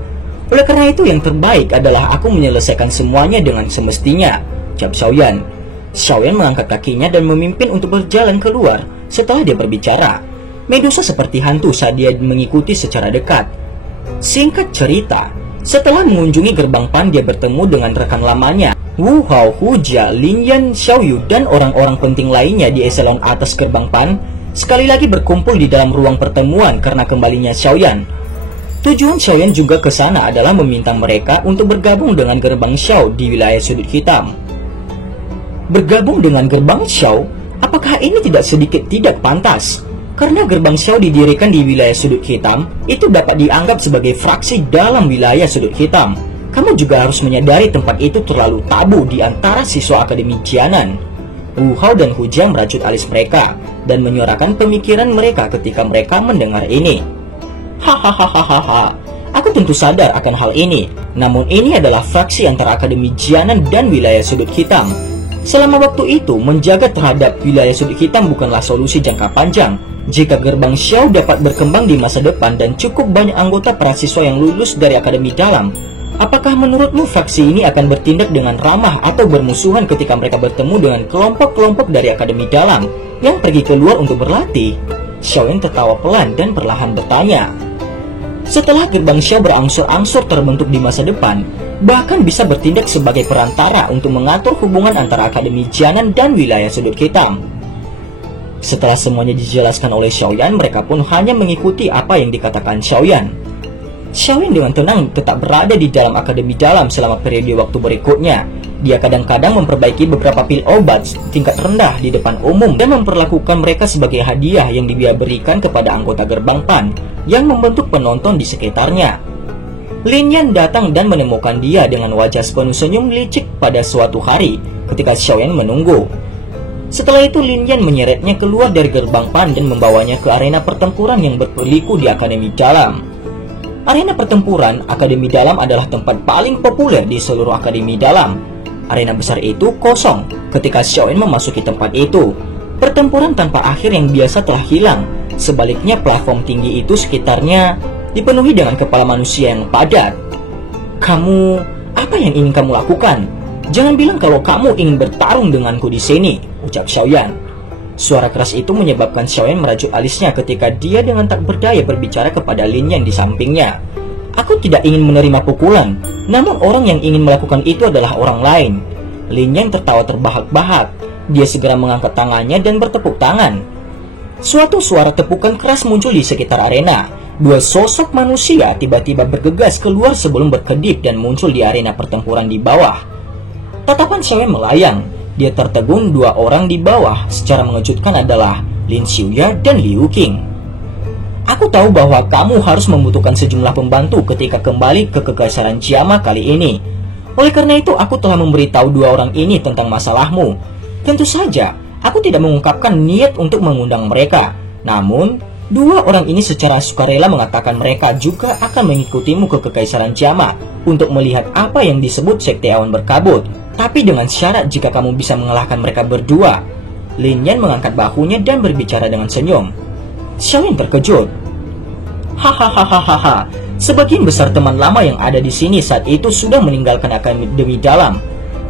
Oleh karena itu yang terbaik adalah aku menyelesaikan semuanya dengan semestinya," ucap Xiaoyan. Xiaoyan mengangkat kakinya dan memimpin untuk berjalan keluar. Setelah dia berbicara, Medusa seperti hantu saat dia mengikuti secara dekat. Singkat cerita, setelah mengunjungi gerbang Pan, dia bertemu dengan rekan lamanya, Wu Hao, Hu Jia, Lin Yan, Xiao Yu, dan orang-orang penting lainnya di eselon atas gerbang Pan, sekali lagi berkumpul di dalam ruang pertemuan karena kembalinya Xiaoyan. Tujuan Xiaoyan juga ke sana adalah meminta mereka untuk bergabung dengan gerbang Xiao di wilayah sudut hitam. Bergabung dengan gerbang Xiao, apakah ini tidak sedikit tidak pantas? Karena gerbang Xiao didirikan di wilayah sudut hitam, itu dapat dianggap sebagai fraksi dalam wilayah sudut hitam. Kamu juga harus menyadari tempat itu terlalu tabu di antara siswa Akademi Jianan. Wu Hao dan Hu Jia merajut alis mereka dan menyuarakan pemikiran mereka ketika mereka mendengar ini. Hahaha, aku tentu sadar akan hal ini. Namun ini adalah fraksi antara Akademi Jianan dan wilayah sudut hitam. Selama waktu itu, menjaga terhadap wilayah sudut hitam bukanlah solusi jangka panjang. Jika gerbang Xiao dapat berkembang di masa depan dan cukup banyak anggota para siswa yang lulus dari Akademi Dalam, apakah menurutmu fraksi ini akan bertindak dengan ramah atau bermusuhan ketika mereka bertemu dengan kelompok-kelompok dari Akademi Dalam yang pergi keluar untuk berlatih? Xiaoyan tertawa pelan dan perlahan bertanya. Setelah gerbang Xiao berangsur-angsur terbentuk di masa depan, bahkan bisa bertindak sebagai perantara untuk mengatur hubungan antara Akademi Jianan dan wilayah sudut hitam. Setelah semuanya dijelaskan oleh Xiaoyan, mereka pun hanya mengikuti apa yang dikatakan Xiaoyan. Xiaoyan dengan tenang tetap berada di dalam Akademi Dalam selama periode waktu berikutnya. Dia kadang-kadang memperbaiki beberapa pil obat tingkat rendah di depan umum dan memperlakukan mereka sebagai hadiah yang dia berikan kepada anggota gerbang Pan yang membentuk penonton di sekitarnya. Lin Yan datang dan menemukan dia dengan wajah penuh senyum licik pada suatu hari ketika Xiaoyan menunggu. Setelah itu Lin Yan menyeretnya keluar dari gerbang Pan dan membawanya ke arena pertempuran yang berliku di Akademi Dalam. Arena pertempuran Akademi Dalam adalah tempat paling populer di seluruh Akademi Dalam. Arena besar itu kosong ketika Xiaoyan memasuki tempat itu. Pertempuran tanpa akhir yang biasa telah hilang. Sebaliknya platform tinggi itu sekitarnya dipenuhi dengan kepala manusia yang padat. "Kamu, apa yang ingin kamu lakukan? Jangan bilang kalau kamu ingin bertarung denganku di sini," ucap Xiaoyan. Suara keras itu menyebabkan Xiaoyan merajut alisnya ketika dia dengan tak berdaya berbicara kepada Lin Yan di sampingnya. "Aku tidak ingin menerima pukulan, namun orang yang ingin melakukan itu adalah orang lain." Lin Yan tertawa terbahak-bahak. Dia segera mengangkat tangannya dan bertepuk tangan. Suatu suara tepukan keras muncul di sekitar arena. Dua sosok manusia tiba-tiba bergegas keluar sebelum berkedip dan muncul di arena pertempuran di bawah. Tatapan Xiaoyan melayang. Dia tertegun. Dua orang di bawah secara mengejutkan adalah Lin Xiuya dan Liu Qing. "Aku tahu bahwa kamu harus membutuhkan sejumlah pembantu ketika kembali ke Kekaisaran Chiama kali ini. Oleh karena itu, aku telah memberitahu dua orang ini tentang masalahmu. Tentu saja, aku tidak mengungkapkan niat untuk mengundang mereka. Namun, dua orang ini secara sukarela mengatakan mereka juga akan mengikutimu ke Kekaisaran Chiama untuk melihat apa yang disebut Sekte Awan Berkabut. Tapi dengan syarat jika kamu bisa mengalahkan mereka berdua." Lin Yan mengangkat bahunya dan berbicara dengan senyum. Xiaoyan terkejut. "Hahaha, sebagian besar teman lama yang ada di sini saat itu sudah meninggalkan Akademi Dalam.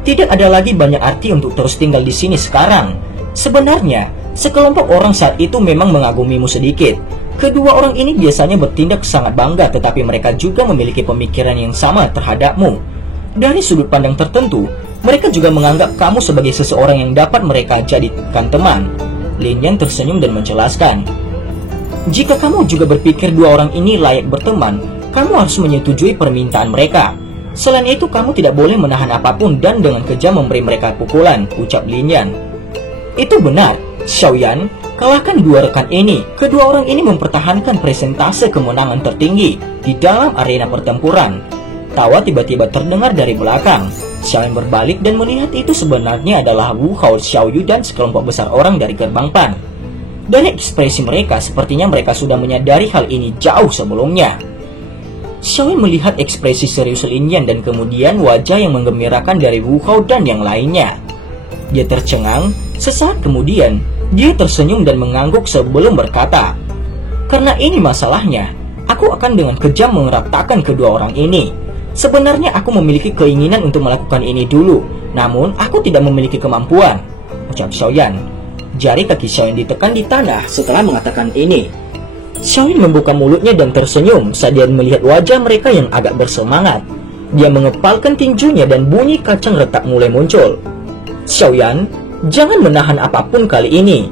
Tidak ada lagi banyak arti untuk terus tinggal di sini sekarang. Sebenarnya, sekelompok orang saat itu memang mengagumimu sedikit. Kedua orang ini biasanya bertindak sangat bangga, tetapi mereka juga memiliki pemikiran yang sama terhadapmu. Dari sudut pandang tertentu, mereka juga menganggap kamu sebagai seseorang yang dapat mereka jadikan teman." Lin Yan tersenyum dan menjelaskan. "Jika kamu juga berpikir dua orang ini layak berteman, kamu harus menyetujui permintaan mereka. Selain itu, kamu tidak boleh menahan apapun dan dengan kejam memberi mereka pukulan, ucap Lin Yan. Itu benar, Xiaoyan, kalahkan dua rekan ini. Kedua orang ini mempertahankan presentase kemenangan tertinggi di dalam arena pertempuran. Tawa tiba-tiba terdengar dari belakang. Xiaoyan berbalik dan melihat itu sebenarnya adalah Wu Hao, Xiaoyu dan sekelompok besar orang dari gerbang Pan. Dari ekspresi mereka, sepertinya mereka sudah menyadari hal ini jauh sebelumnya. Xiaoyan melihat ekspresi serius Lin Yan dan kemudian wajah yang menggembirakan dari Wu Hao dan yang lainnya. Dia tercengang, sesaat kemudian dia tersenyum dan mengangguk sebelum berkata, "Karena ini masalahnya, aku akan dengan kejam mengeraptakan kedua orang ini. Sebenarnya aku memiliki keinginan untuk melakukan ini dulu, namun aku tidak memiliki kemampuan," ucap Xiaoyan. Jari kaki Xiaoyan ditekan di tanah setelah mengatakan ini. Xiaoyan membuka mulutnya dan tersenyum saat dia melihat wajah mereka yang agak bersemangat. Dia mengepalkan tinjunya dan bunyi kacang retak mulai muncul. "Xiaoyan, jangan menahan apapun kali ini.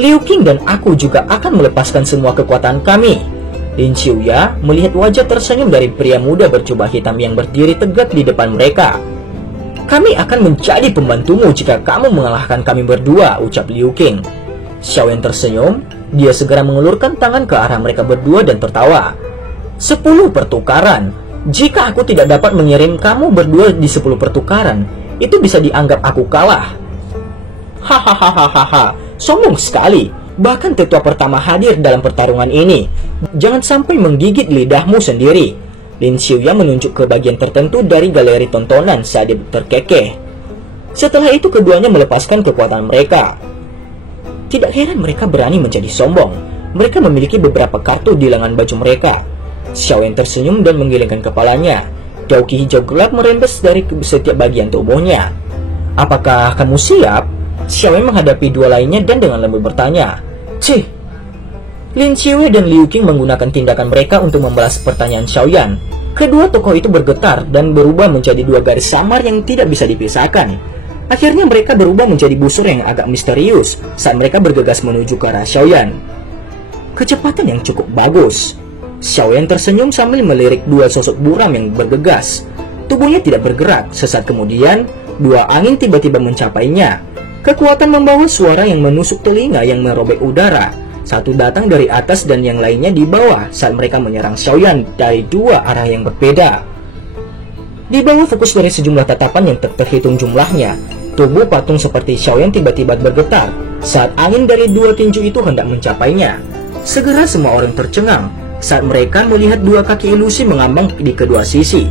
Liu Qing dan aku juga akan melepaskan semua kekuatan kami." Lin Qiuya melihat wajah tersenyum dari pria muda berjubah hitam yang berdiri tegak di depan mereka. "Kami akan menjadi pembantumu jika kamu mengalahkan kami berdua," ucap Liu Qing. Xiaoyan tersenyum, dia segera mengulurkan tangan ke arah mereka berdua dan tertawa. 10 pertukaran. Jika aku tidak dapat mengirim kamu berdua di 10 pertukaran, itu bisa dianggap aku kalah. Hahaha, sombong sekali. Bahkan tetua pertama hadir dalam pertarungan ini. Jangan sampai menggigit lidahmu sendiri. Lin Qiuya menunjuk ke bagian tertentu dari galeri tontonan saat dia terkekeh. Setelah itu keduanya melepaskan kekuatan mereka. Tidak heran mereka berani menjadi sombong. Mereka memiliki beberapa kartu di lengan baju mereka. Xiaoyan tersenyum dan menggelengkan kepalanya. Dauki hijau gelap merembes dari setiap bagian tubuhnya. "Apakah kamu siap?" Xiaoyan menghadapi dua lainnya dan dengan lembut bertanya. "Cih." Lin Qiuya dan Liu Qing menggunakan tindakan mereka untuk membalas pertanyaan Xiaoyan. Kedua tokoh itu bergetar dan berubah menjadi dua garis samar yang tidak bisa dipisahkan. Akhirnya mereka berubah menjadi busur yang agak misterius saat mereka bergegas menuju ke arah Xiaoyan. Kecepatan yang cukup bagus. Xiaoyan tersenyum sambil melirik dua sosok buram yang bergegas. Tubuhnya tidak bergerak. Sesaat kemudian, dua angin tiba-tiba mencapainya. Kekuatan membawa suara yang menusuk telinga yang merobek udara. Satu datang dari atas dan yang lainnya di bawah saat mereka menyerang Xiaoyan dari dua arah yang berbeda. Di bawah fokus dari sejumlah tatapan yang terhitung jumlahnya, tubuh patung seperti Xiaoyan tiba-tiba bergetar saat angin dari dua tinju itu hendak mencapainya. Segera semua orang tercengang saat mereka melihat dua kaki ilusi mengambang di kedua sisi.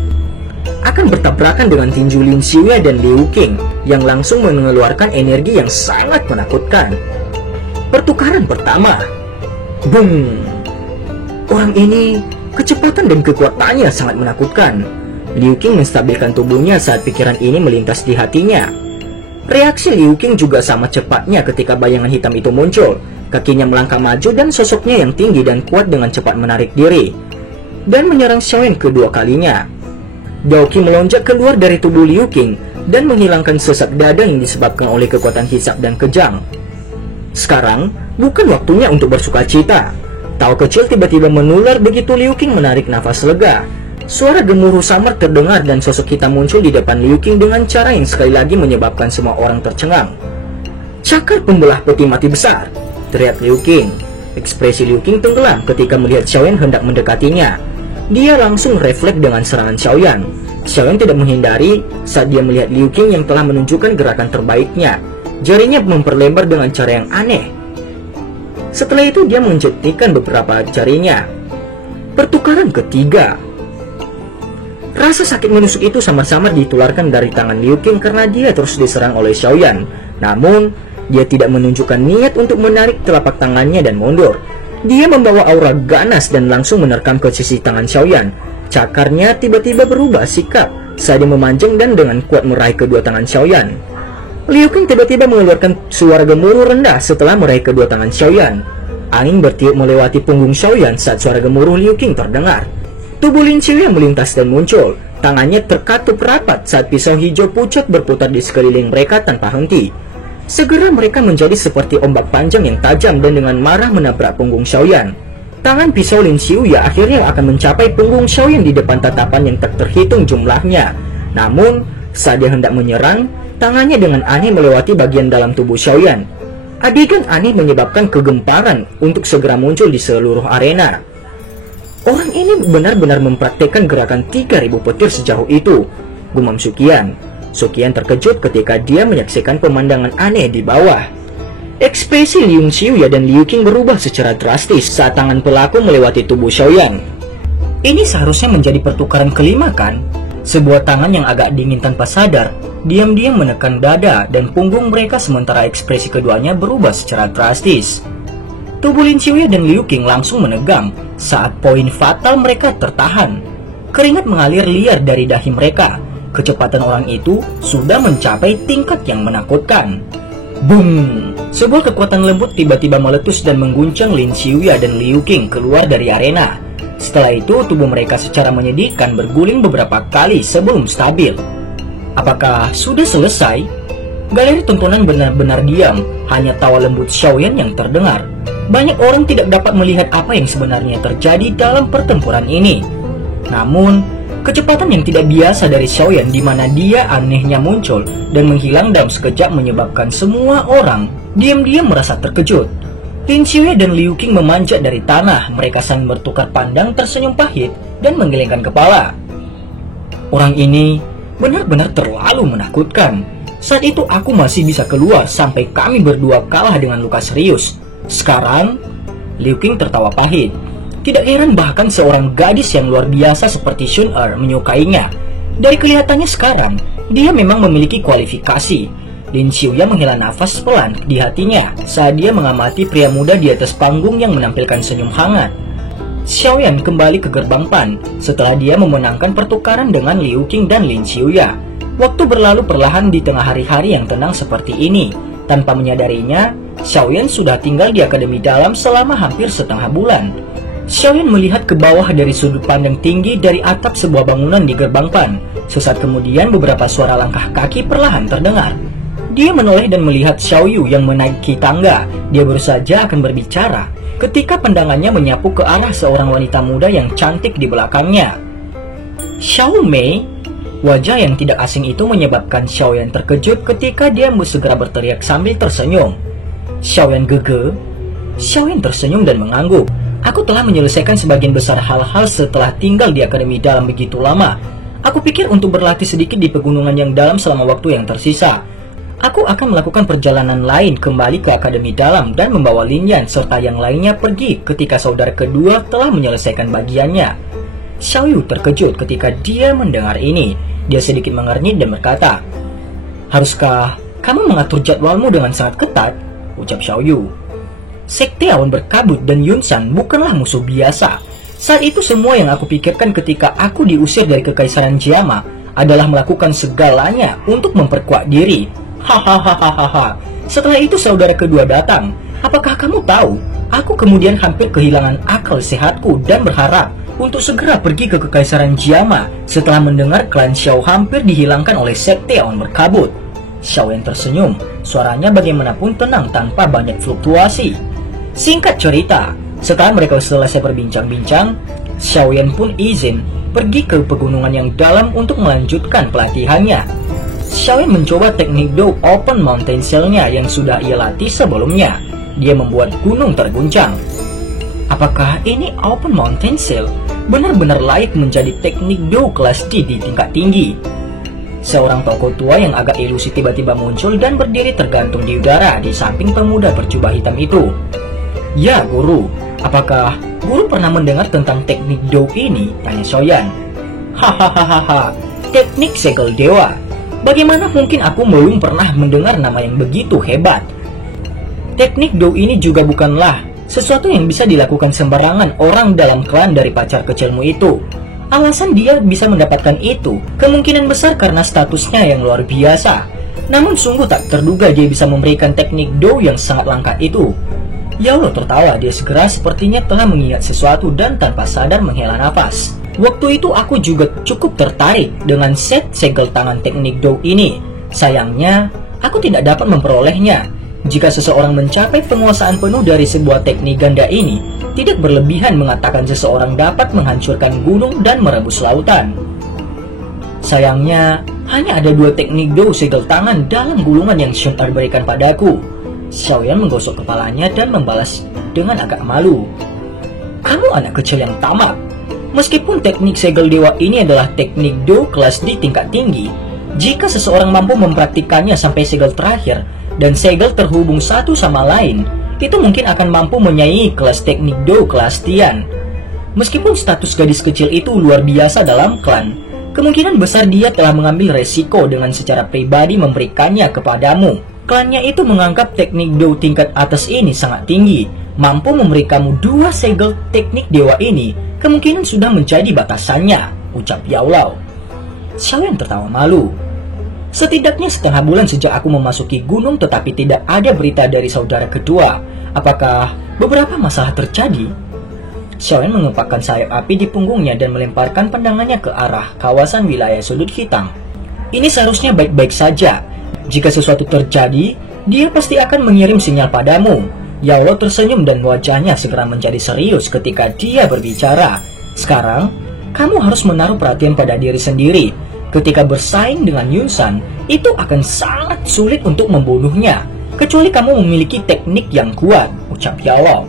Akan bertabrakan dengan tinju Lin Qiuya dan Liu Qing yang langsung mengeluarkan energi yang sangat menakutkan. Pertukaran pertama. Boom. Orang ini kecepatan dan kekuatannya sangat menakutkan. Liu Qing menstabilkan tubuhnya saat pikiran ini melintas di hatinya. Reaksi Liu Qing juga sama cepatnya ketika bayangan hitam itu muncul. Kakinya melangkah maju dan sosoknya yang tinggi dan kuat dengan cepat menarik diri dan menyerang Xiaoyan kedua kalinya. Dauki melonjak keluar dari tubuh Liu Qing dan menghilangkan sesak dada yang disebabkan oleh kekuatan hisap dan kejang. Sekarang bukan waktunya untuk bersukacita. Tawa kecil tiba-tiba menular begitu Liu Qing menarik nafas lega. Suara gemuruh samar terdengar dan sosok hitam muncul di depan Liu Qing dengan cara yang sekali lagi menyebabkan semua orang tercengang. "Cakar pembelah peti mati besar," teriak Liu Qing. Ekspresi Liu Qing tenggelam ketika melihat Xiaoyan hendak mendekatinya. Dia langsung refleks dengan serangan Xiaoyan. Xiaoyan tidak menghindari saat dia melihat Liu Qing yang telah menunjukkan gerakan terbaiknya. Jarinya memperlebar dengan cara yang aneh. Setelah itu dia menjentikan beberapa jarinya. Pertukaran ketiga. Rasa sakit menusuk itu samar-samar ditularkan dari tangan Liu Qing karena dia terus diserang oleh Xiaoyan. Namun, dia tidak menunjukkan niat untuk menarik telapak tangannya dan mundur. Dia membawa aura ganas dan langsung menerkam ke sisi tangan Xiaoyan. Cakarnya tiba-tiba berubah sikap saat dia memanjang dan dengan kuat meraih kedua tangan Xiaoyan. Liu Qing tiba-tiba mengeluarkan suara gemuruh rendah setelah meraih kedua tangan Xiaoyan. Angin bertiup melewati punggung Xiaoyan saat suara gemuruh Liu Qing terdengar. Tubuh Lin Qiuya melintas dan muncul. Tangannya terkatup rapat saat pisau hijau pucat berputar di sekeliling mereka tanpa henti. Segera mereka menjadi seperti ombak panjang yang tajam dan dengan marah menabrak punggung Xiaoyan. tangan pisau Lin Xiuya akhirnya akan mencapai punggung Xiaoyan di depan tatapan yang tak terhitung jumlahnya. Namun, saat dia hendak menyerang, tangannya dengan aneh melewati bagian dalam tubuh Xiaoyan. Adegan aneh menyebabkan kegemparan untuk segera muncul di seluruh arena. Orang ini benar-benar mempraktekkan gerakan 3000 petir sejauh itu, gumam Sukian. Sukian terkejut ketika dia menyaksikan pemandangan aneh di bawah. Ekspresi Liu Xiuya dan Liu Qing berubah secara drastis saat tangan pelaku melewati tubuh Xiaoyan. Ini seharusnya menjadi pertukaran kelima kan? Sebuah tangan yang agak dingin tanpa sadar, diam-diam menekan dada dan punggung mereka sementara ekspresi keduanya berubah secara drastis. Tubuh Lin Xiuya dan Liu Qing langsung menegang saat poin fatal mereka tertahan. Keringat mengalir liar dari dahi mereka. Kecepatan orang itu sudah mencapai tingkat yang menakutkan. Boom! Sebuah kekuatan lembut tiba-tiba meletus dan mengguncang Lin Xiuya dan Liu Qing keluar dari arena. Setelah itu, tubuh mereka secara menyedihkan berguling beberapa kali sebelum stabil. Apakah sudah selesai? Galeri tontonan benar-benar diam, hanya tawa lembut Xiaoyan yang terdengar. Banyak orang tidak dapat melihat apa yang sebenarnya terjadi dalam pertempuran ini. Namun, kecepatan yang tidak biasa dari Xiaoyan di mana dia anehnya muncul dan menghilang dalam sekejap menyebabkan semua orang diam-diam merasa terkejut. Lin Xiuya dan Liu Qing memanjat dari tanah, mereka saling bertukar pandang tersenyum pahit dan menggelengkan kepala. Orang ini benar-benar terlalu menakutkan. Saat itu aku masih bisa keluar sampai kami berdua kalah dengan luka serius. Sekarang, Liu Qing tertawa pahit. Tidak heran bahkan seorang gadis yang luar biasa seperti Xun Er menyukainya. Dari kelihatannya sekarang, dia memang memiliki kualifikasi. Lin Xiuya menghela nafas pelan di hatinya saat dia mengamati pria muda di atas panggung yang menampilkan senyum hangat. Xiaoyan kembali ke gerbang Pan setelah dia memenangkan pertukaran dengan Liu Qing dan Lin Xiuya. Waktu berlalu perlahan di tengah hari-hari yang tenang seperti ini. Tanpa menyadarinya, Xiaoyan sudah tinggal di Akademi Dalam selama hampir setengah bulan. Xiaoyan melihat ke bawah dari sudut pandang tinggi dari atap sebuah bangunan di gerbang Pan. Sesaat kemudian beberapa suara langkah kaki perlahan terdengar. Dia menoleh dan melihat Xiao Yu yang menaiki tangga. Dia baru saja akan berbicara ketika pandangannya menyapu ke arah seorang wanita muda yang cantik di belakangnya. Xiao Mei. Wajah yang tidak asing itu menyebabkan Xiaoyan terkejut ketika dia segera berteriak sambil tersenyum. Xiaoyan gege. Xiaoyan tersenyum dan mengangguk. Aku telah menyelesaikan sebagian besar hal-hal setelah tinggal di Akademi Dalam begitu lama. Aku pikir untuk berlatih sedikit di pegunungan yang dalam selama waktu yang tersisa. Aku akan melakukan perjalanan lain kembali ke Akademi Dalam dan membawa Lin Yan serta yang lainnya pergi ketika saudara kedua telah menyelesaikan bagiannya. Xiao Yu terkejut ketika dia mendengar ini. Dia sedikit mengernyit dan berkata, "Haruskah kamu mengatur jadwalmu dengan sangat ketat?" ucap Xiao Yu. Sekte Awan Berkabut dan Yun San bukanlah musuh biasa. Saat itu semua yang aku pikirkan ketika aku diusir dari Kekaisaran Jiama adalah melakukan segalanya untuk memperkuat diri. Hahaha. Setelah itu saudara kedua datang. Apakah kamu tahu? Aku kemudian hampir kehilangan akal sehatku dan berharap untuk segera pergi ke Kekaisaran Jiama setelah mendengar klan Xiao hampir dihilangkan oleh Sekte Awan Berkabut. Xiaoyan tersenyum. Suaranya bagaimanapun tenang tanpa banyak fluktuasi. Singkat cerita, setelah mereka selesai berbincang-bincang, Xiaoyan pun izin pergi ke pegunungan yang dalam untuk melanjutkan pelatihannya. Xiaoyan mencoba teknik Do Open Mountain Sail-nya yang sudah ia latih sebelumnya. Dia membuat gunung terguncang. Apakah ini Open Mountain Sail benar-benar layak menjadi teknik Do kelas D di tingkat tinggi? Seorang tokoh tua yang agak ilusi tiba-tiba muncul dan berdiri tergantung di udara di samping pemuda berjubah hitam itu. "Ya, Guru. Apakah Guru pernah mendengar tentang teknik Do ini?" tanya Xiaoyan. "Hahaha. Teknik segel dewa. Bagaimana mungkin aku belum pernah mendengar nama yang begitu hebat? Teknik Do ini juga bukanlah sesuatu yang bisa dilakukan sembarangan orang dalam klan dari pacar kecilmu itu. Alasan dia bisa mendapatkan itu kemungkinan besar karena statusnya yang luar biasa. Namun sungguh tak terduga dia bisa memberikan teknik Do yang sangat langka itu." Yao tertawa. Dia segera sepertinya telah mengingat sesuatu dan tanpa sadar menghela nafas. Waktu itu aku juga cukup tertarik dengan set segel tangan teknik Do ini. Sayangnya, aku tidak dapat memperolehnya. Jika seseorang mencapai penguasaan penuh dari sebuah teknik ganda ini, tidak berlebihan mengatakan seseorang dapat menghancurkan gunung dan merebus lautan. Sayangnya, hanya ada 2 teknik do segel tangan dalam gulungan yang Shun Er berikan padaku. Xiaoyan menggosok kepalanya dan membalas dengan agak malu. Kamu anak kecil yang tamak. Meskipun teknik segel dewa ini adalah teknik do kelas D tingkat tinggi, jika seseorang mampu mempraktikkannya sampai segel terakhir dan segel terhubung satu sama lain, itu mungkin akan mampu menyaingi kelas teknik do kelas Tian. Meskipun status gadis kecil itu luar biasa dalam klan, kemungkinan besar dia telah mengambil resiko dengan secara pribadi memberikannya kepadamu. Klannya itu menganggap teknik do tingkat atas ini sangat tinggi. Mampu memberi kamu 2 segel teknik dewa ini, kemungkinan sudah menjadi batasannya, ucap Yao Lao. Xiaoyan tertawa malu. Setidaknya setengah bulan sejak aku memasuki gunung tetapi tidak ada berita dari saudara kedua. Apakah beberapa masalah terjadi? Xiaoyan mengepakkan sayap api di punggungnya dan melemparkan pandangannya ke arah kawasan wilayah sudut hitam. Ini seharusnya baik-baik saja. Jika sesuatu terjadi, dia pasti akan mengirim sinyal padamu. Yao Lao tersenyum dan wajahnya segera menjadi serius ketika dia berbicara. Sekarang, kamu harus menaruh perhatian pada diri sendiri. Ketika bersaing dengan Yun San, itu akan sangat sulit untuk membunuhnya, kecuali kamu memiliki teknik yang kuat, ucap Yao Lao.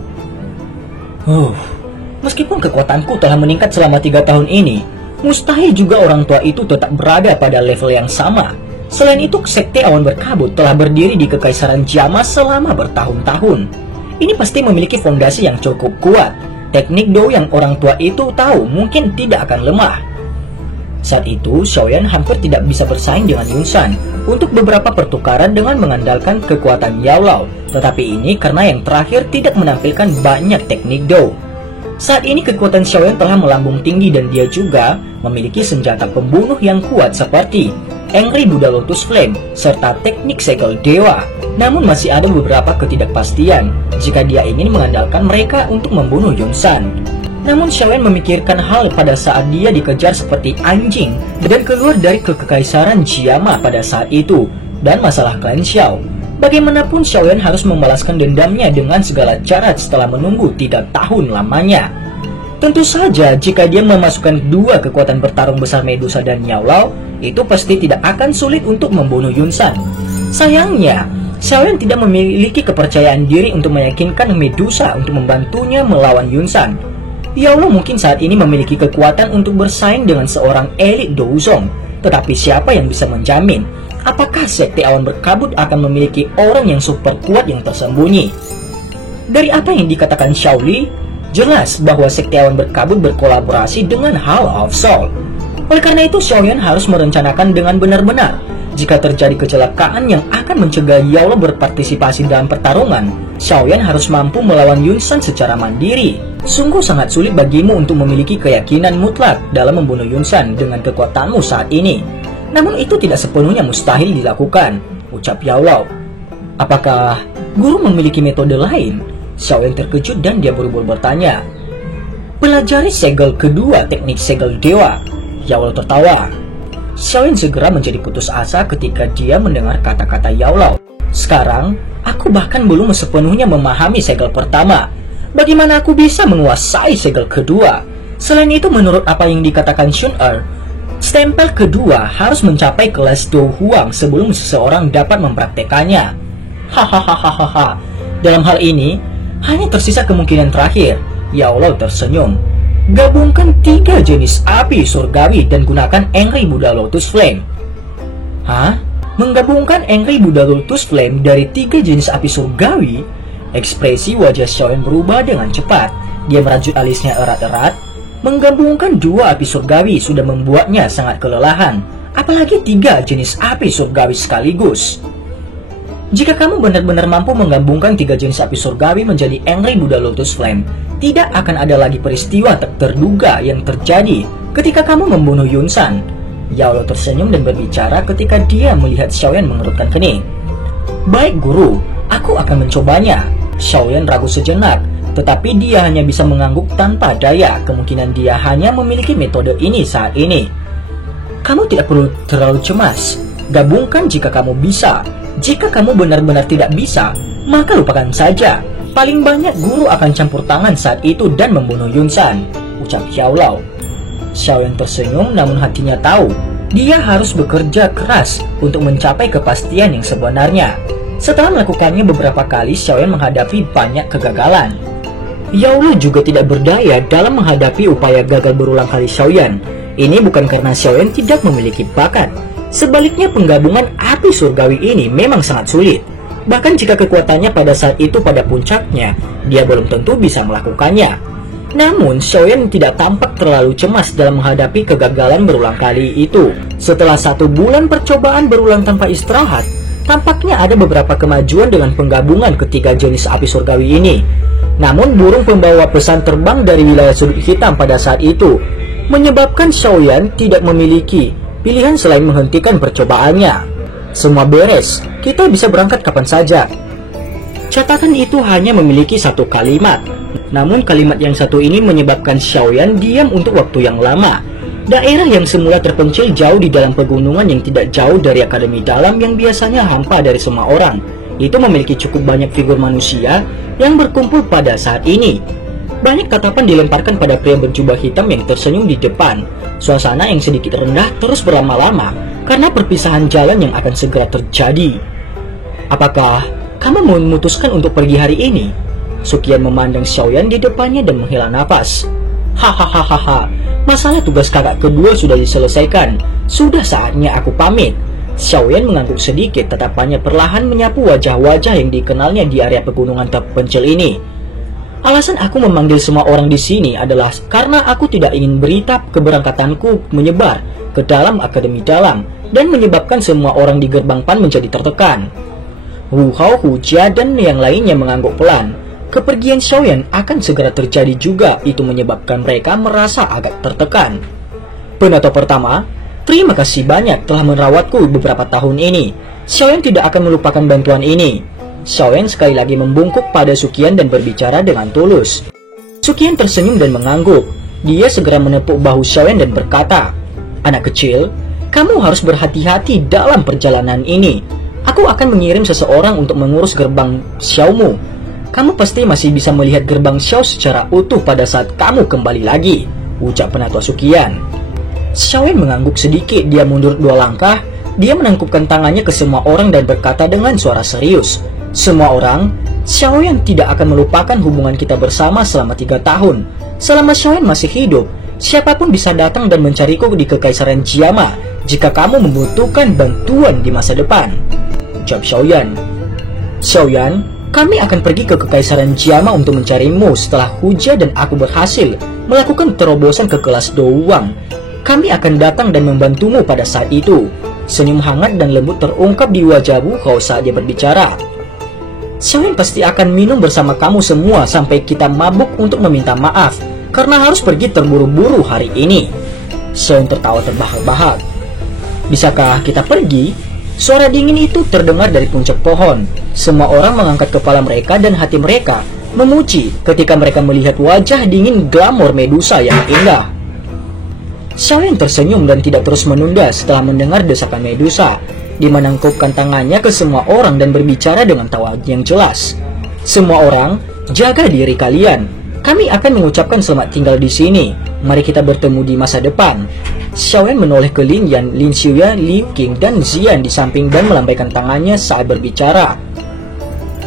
Meskipun kekuatanku telah meningkat selama 3 tahun ini, mustahil juga orang tua itu tetap berada pada level yang sama. Selain itu, Sekte Awan Berkabut telah berdiri di Kekaisaran Jama selama bertahun-tahun. Ini pasti memiliki fondasi yang cukup kuat. Teknik do yang orang tua itu tahu mungkin tidak akan lemah. Saat itu, Xiaoyan hampir tidak bisa bersaing dengan Yun San untuk beberapa pertukaran dengan mengandalkan kekuatan Yao Lao. Tetapi ini karena yang terakhir tidak menampilkan banyak teknik do. Saat ini kekuatan Xiaoyan telah melambung tinggi dan dia juga memiliki senjata pembunuh yang kuat seperti Angry Buddha Lotus Flame serta teknik segel dewa. Namun masih ada beberapa ketidakpastian jika dia ingin mengandalkan mereka untuk membunuh Yun San. Namun Xiaoyan memikirkan hal pada saat dia dikejar seperti anjing dan keluar dari kekaisaran Jiama pada saat itu, dan masalah klan Xiao. Bagaimanapun Xiaoyan harus membalaskan dendamnya dengan segala cara setelah menunggu 3 tahun lamanya. Tentu saja jika dia memasukkan 2 kekuatan bertarung besar Medusa dan Yao Lao, itu pasti tidak akan sulit untuk membunuh Yun San. Sayangnya, Xiaoyan tidak memiliki kepercayaan diri untuk meyakinkan Medusa untuk membantunya melawan Yun San. Yao Lao mungkin saat ini memiliki kekuatan untuk bersaing dengan seorang elit Douzong, tetapi siapa yang bisa menjamin apakah Sekte Awan Berkabut akan memiliki orang yang super kuat yang tersembunyi? Dari apa yang dikatakan Xiao Li, jelas bahwa Sekte Awan Berkabut berkolaborasi dengan Hall of Soul. Oleh karena itu, Xiaoyan harus merencanakan dengan benar-benar. Jika terjadi kecelakaan yang akan mencegah Yao Lao berpartisipasi dalam pertarungan, Xiaoyan harus mampu melawan Yun San secara mandiri. Sungguh sangat sulit bagimu untuk memiliki keyakinan mutlak dalam membunuh Yun San dengan kekuatanmu saat ini. Namun itu tidak sepenuhnya mustahil dilakukan, ucap Yao Lao. Apakah guru memiliki metode lain? Xiaoyan terkejut dan dia buru-buru bertanya. Pelajari segel kedua teknik segel dewa. Yao Lao tertawa. Xiaoyan segera menjadi putus asa ketika dia mendengar kata-kata Yao Lao. Sekarang, aku bahkan belum sepenuhnya memahami segel pertama. Bagaimana aku bisa menguasai segel kedua? Selain itu, menurut apa yang dikatakan Shun Er, stempel kedua harus mencapai kelas Do Huang sebelum seseorang dapat mempraktekannya. Hahaha. Dalam hal ini, hanya tersisa kemungkinan terakhir. Yao Lao tersenyum. Gabungkan 3 jenis api surgawi dan gunakan Angry Buddha Lotus Flame. Hah? Menggabungkan Angry Buddha Lotus Flame dari 3 jenis api surgawi? Ekspresi wajah Xiaoyan berubah dengan cepat. Dia merajut alisnya erat-erat. Menggabungkan 2 api surgawi sudah membuatnya sangat kelelahan. Apalagi 3 jenis api surgawi sekaligus. Jika kamu benar-benar mampu menggabungkan 3 jenis api surgawi menjadi Angry Buddha Lotus Flame, tidak akan ada lagi peristiwa tak terduga yang terjadi ketika kamu membunuh Yun San. Yao Lao tersenyum dan berbicara ketika dia melihat Xiaoyan mengerutkan kening. Baik guru, aku akan mencobanya. Xiaoyan ragu sejenak, tetapi dia hanya bisa mengangguk tanpa daya. Kemungkinan dia hanya memiliki metode ini saat ini. Kamu tidak perlu terlalu cemas. Gabungkan jika kamu bisa. Jika kamu benar-benar tidak bisa, maka lupakan saja. Paling banyak guru akan campur tangan saat itu dan membunuh Yunsan, ucap Xiaolao. Xiaoyan tersenyum namun hatinya tahu dia harus bekerja keras untuk mencapai kepastian yang sebenarnya. Setelah melakukannya beberapa kali, Xiaoyan menghadapi banyak kegagalan. Yaolu juga tidak berdaya dalam menghadapi upaya gagal berulang kali Xiaoyan. Ini bukan karena Xiaoyan tidak memiliki bakat. Sebaliknya, penggabungan api surgawi ini memang sangat sulit. Bahkan jika kekuatannya pada saat itu pada puncaknya, dia belum tentu bisa melakukannya. Namun, Xiaoyan tidak tampak terlalu cemas dalam menghadapi kegagalan berulang kali itu. Setelah 1 bulan percobaan berulang tanpa istirahat, tampaknya ada beberapa kemajuan dengan penggabungan ketiga jenis api surgawi ini. Namun, burung pembawa pesan terbang dari wilayah sudut hitam pada saat itu menyebabkan Xiaoyan tidak memiliki pilihan selain menghentikan percobaannya. Semua beres, kita bisa berangkat kapan saja. Catatan itu hanya memiliki 1 kalimat. Namun kalimat yang satu ini menyebabkan Xiaoyan diam untuk waktu yang lama. Daerah yang semula terpencil jauh di dalam pegunungan yang tidak jauh dari Akademi Dalam yang biasanya hampa dari semua orang, itu memiliki cukup banyak figur manusia yang berkumpul pada saat ini. Banyak tatapan dilemparkan pada pria berjubah hitam yang tersenyum di depan. Suasana yang sedikit rendah terus berlama-lama karena perpisahan jalan yang akan segera terjadi. Apakah kamu memutuskan untuk pergi hari ini? Sukian memandang Xiaoyan di depannya dan menghela nafas. Hahaha, masalah tugas kakak kedua sudah diselesaikan. Sudah saatnya aku pamit. Xiaoyan mengangguk sedikit, tatapannya perlahan menyapu wajah-wajah yang dikenalnya di area pegunungan terpencil ini. Alasan aku memanggil semua orang di sini adalah karena aku tidak ingin berita keberangkatanku menyebar ke dalam Akademi Dalam dan menyebabkan semua orang di gerbang Pan menjadi tertekan. Wu Hao, Hu Jia, dan yang lainnya mengangguk pelan. Kepergian Xiaoyan akan segera terjadi juga, itu menyebabkan mereka merasa agak tertekan. Penato pertama, terima kasih banyak telah merawatku beberapa tahun ini. Xiaoyan tidak akan melupakan bantuan ini. Xiaoyan sekali lagi membungkuk pada Sukian dan berbicara dengan tulus. Sukian tersenyum dan mengangguk. Dia segera menepuk bahu Xiaoyan dan berkata, "Anak kecil, kamu harus berhati-hati dalam perjalanan ini. Aku akan mengirim seseorang untuk mengurus gerbang Xiaomu. Kamu pasti masih bisa melihat gerbang Xiao secara utuh pada saat kamu kembali lagi," ucap penatua Sukian. Xiaoyan mengangguk sedikit, dia mundur 2 langkah. Dia menangkupkan tangannya ke semua orang dan berkata dengan suara serius, "Semua orang, Xiaoyan tidak akan melupakan hubungan kita bersama selama 3 tahun. Selama Xiaoyan masih hidup, siapapun bisa datang dan mencariku di Kekaisaran Jiama jika kamu membutuhkan bantuan di masa depan," ucap Xiaoyan. "Xiaoyan, kami akan pergi ke Kekaisaran Jiama untuk mencarimu setelah Hujia dan aku berhasil melakukan terobosan ke kelas Douwang. Kami akan datang dan membantumu pada saat itu." Senyum hangat dan lembut terungkap di wajah Wu Hao saat dia berbicara. "Xiaoyan pasti akan minum bersama kamu semua sampai kita mabuk untuk meminta maaf karena harus pergi terburu-buru hari ini." Xiaoyan tertawa terbahak-bahak. "Bisakah kita pergi?" Suara dingin itu terdengar dari puncak pohon. Semua orang mengangkat kepala mereka dan hati mereka memuji ketika mereka melihat wajah dingin glamor Medusa yang indah. Xiaoyan tersenyum dan tidak terus menunda setelah mendengar desakan Medusa. Dia menangkupkan tangannya ke semua orang dan berbicara dengan tawa yang jelas. "Semua orang, jaga diri kalian. Kami akan mengucapkan selamat tinggal di sini. Mari kita bertemu di masa depan." Xiaoyan menoleh ke Lin Yan, Lin Xiuya, Liu Qing, dan Zian di samping dan melambaikan tangannya saat berbicara.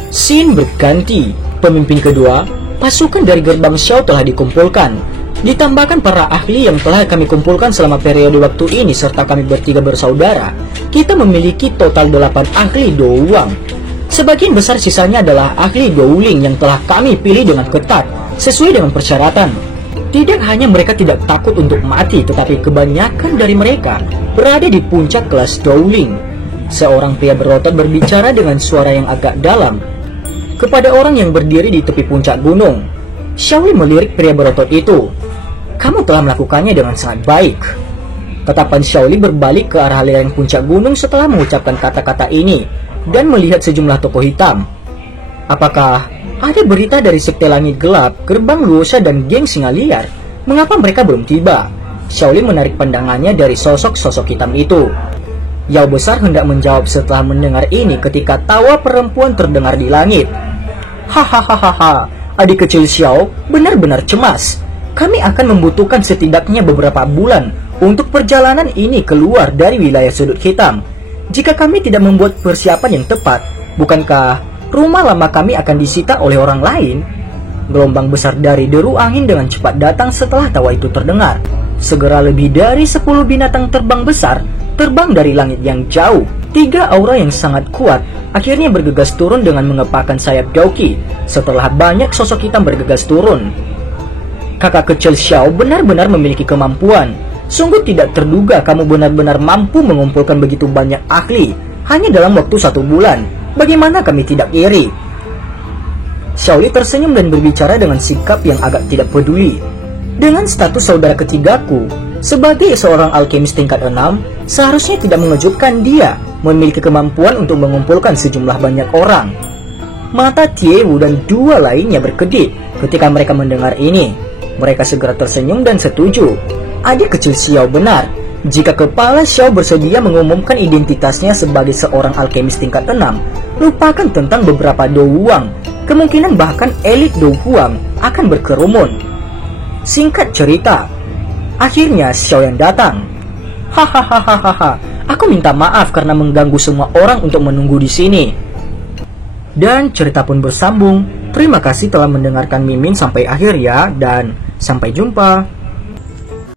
Scene berganti. Pemimpin kedua, pasukan dari gerbang Xiao telah dikumpulkan. Ditambahkan para ahli yang telah kami kumpulkan selama periode waktu ini serta kami bertiga bersaudara, kita memiliki total 8 ahli Douwang. Sebagian besar sisanya adalah ahli Douling yang telah kami pilih dengan ketat sesuai dengan persyaratan. Tidak hanya mereka tidak takut untuk mati, tetapi kebanyakan dari mereka berada di puncak kelas Douling. Seorang pria berotot berbicara dengan suara yang agak dalam kepada orang yang berdiri di tepi puncak gunung. Xiaoyan melirik pria berotot itu. "Kamu telah melakukannya dengan sangat baik." Tatapan Xiaoli berbalik ke arah lereng puncak gunung setelah mengucapkan kata-kata ini dan melihat sejumlah tokoh hitam. "Apakah ada berita dari Sekte Langit Gelap, Gerbang Luosa, dan geng Singa Liar? Mengapa mereka belum tiba?" Xiaoli menarik pandangannya dari sosok-sosok hitam itu. Yao besar hendak menjawab setelah mendengar ini ketika tawa perempuan terdengar di langit. Hahaha, adik kecil Xiao benar-benar cemas. Kami akan membutuhkan setidaknya beberapa bulan untuk perjalanan ini keluar dari wilayah sudut hitam. Jika kami tidak membuat persiapan yang tepat, bukankah rumah lama kami akan disita oleh orang lain? Gelombang besar dari deru angin dengan cepat datang setelah tawa itu terdengar. Segera lebih dari 10 binatang terbang besar terbang dari langit yang jauh. 3 aura yang sangat kuat akhirnya bergegas turun dengan mengepakkan sayap Gouki setelah banyak sosok hitam bergegas turun. Kakak kecil Xiao benar-benar memiliki kemampuan. Sungguh tidak terduga kamu benar-benar mampu mengumpulkan begitu banyak ahli hanya dalam waktu 1 bulan. Bagaimana kami tidak iri? Xiaoli tersenyum dan berbicara dengan sikap yang agak tidak peduli. Dengan status saudara ketigaku, sebagai seorang alkemis tingkat 6, seharusnya tidak mengejutkan dia memiliki kemampuan untuk mengumpulkan sejumlah banyak orang. Mata Tiewu dan 2 lainnya berkedip ketika mereka mendengar ini. Mereka segera tersenyum dan setuju. Adik kecil Xiao benar. Jika kepala Xiao bersedia mengumumkan identitasnya sebagai seorang alkemis tingkat 6, lupakan tentang beberapa douang. Kemungkinan bahkan elit douang akan berkerumun. Singkat cerita, akhirnya Xiao yang datang. Hahaha, aku minta maaf karena mengganggu semua orang untuk menunggu di sini. Dan cerita pun bersambung. Terima kasih telah mendengarkan Mimin sampai akhir ya, dan sampai jumpa.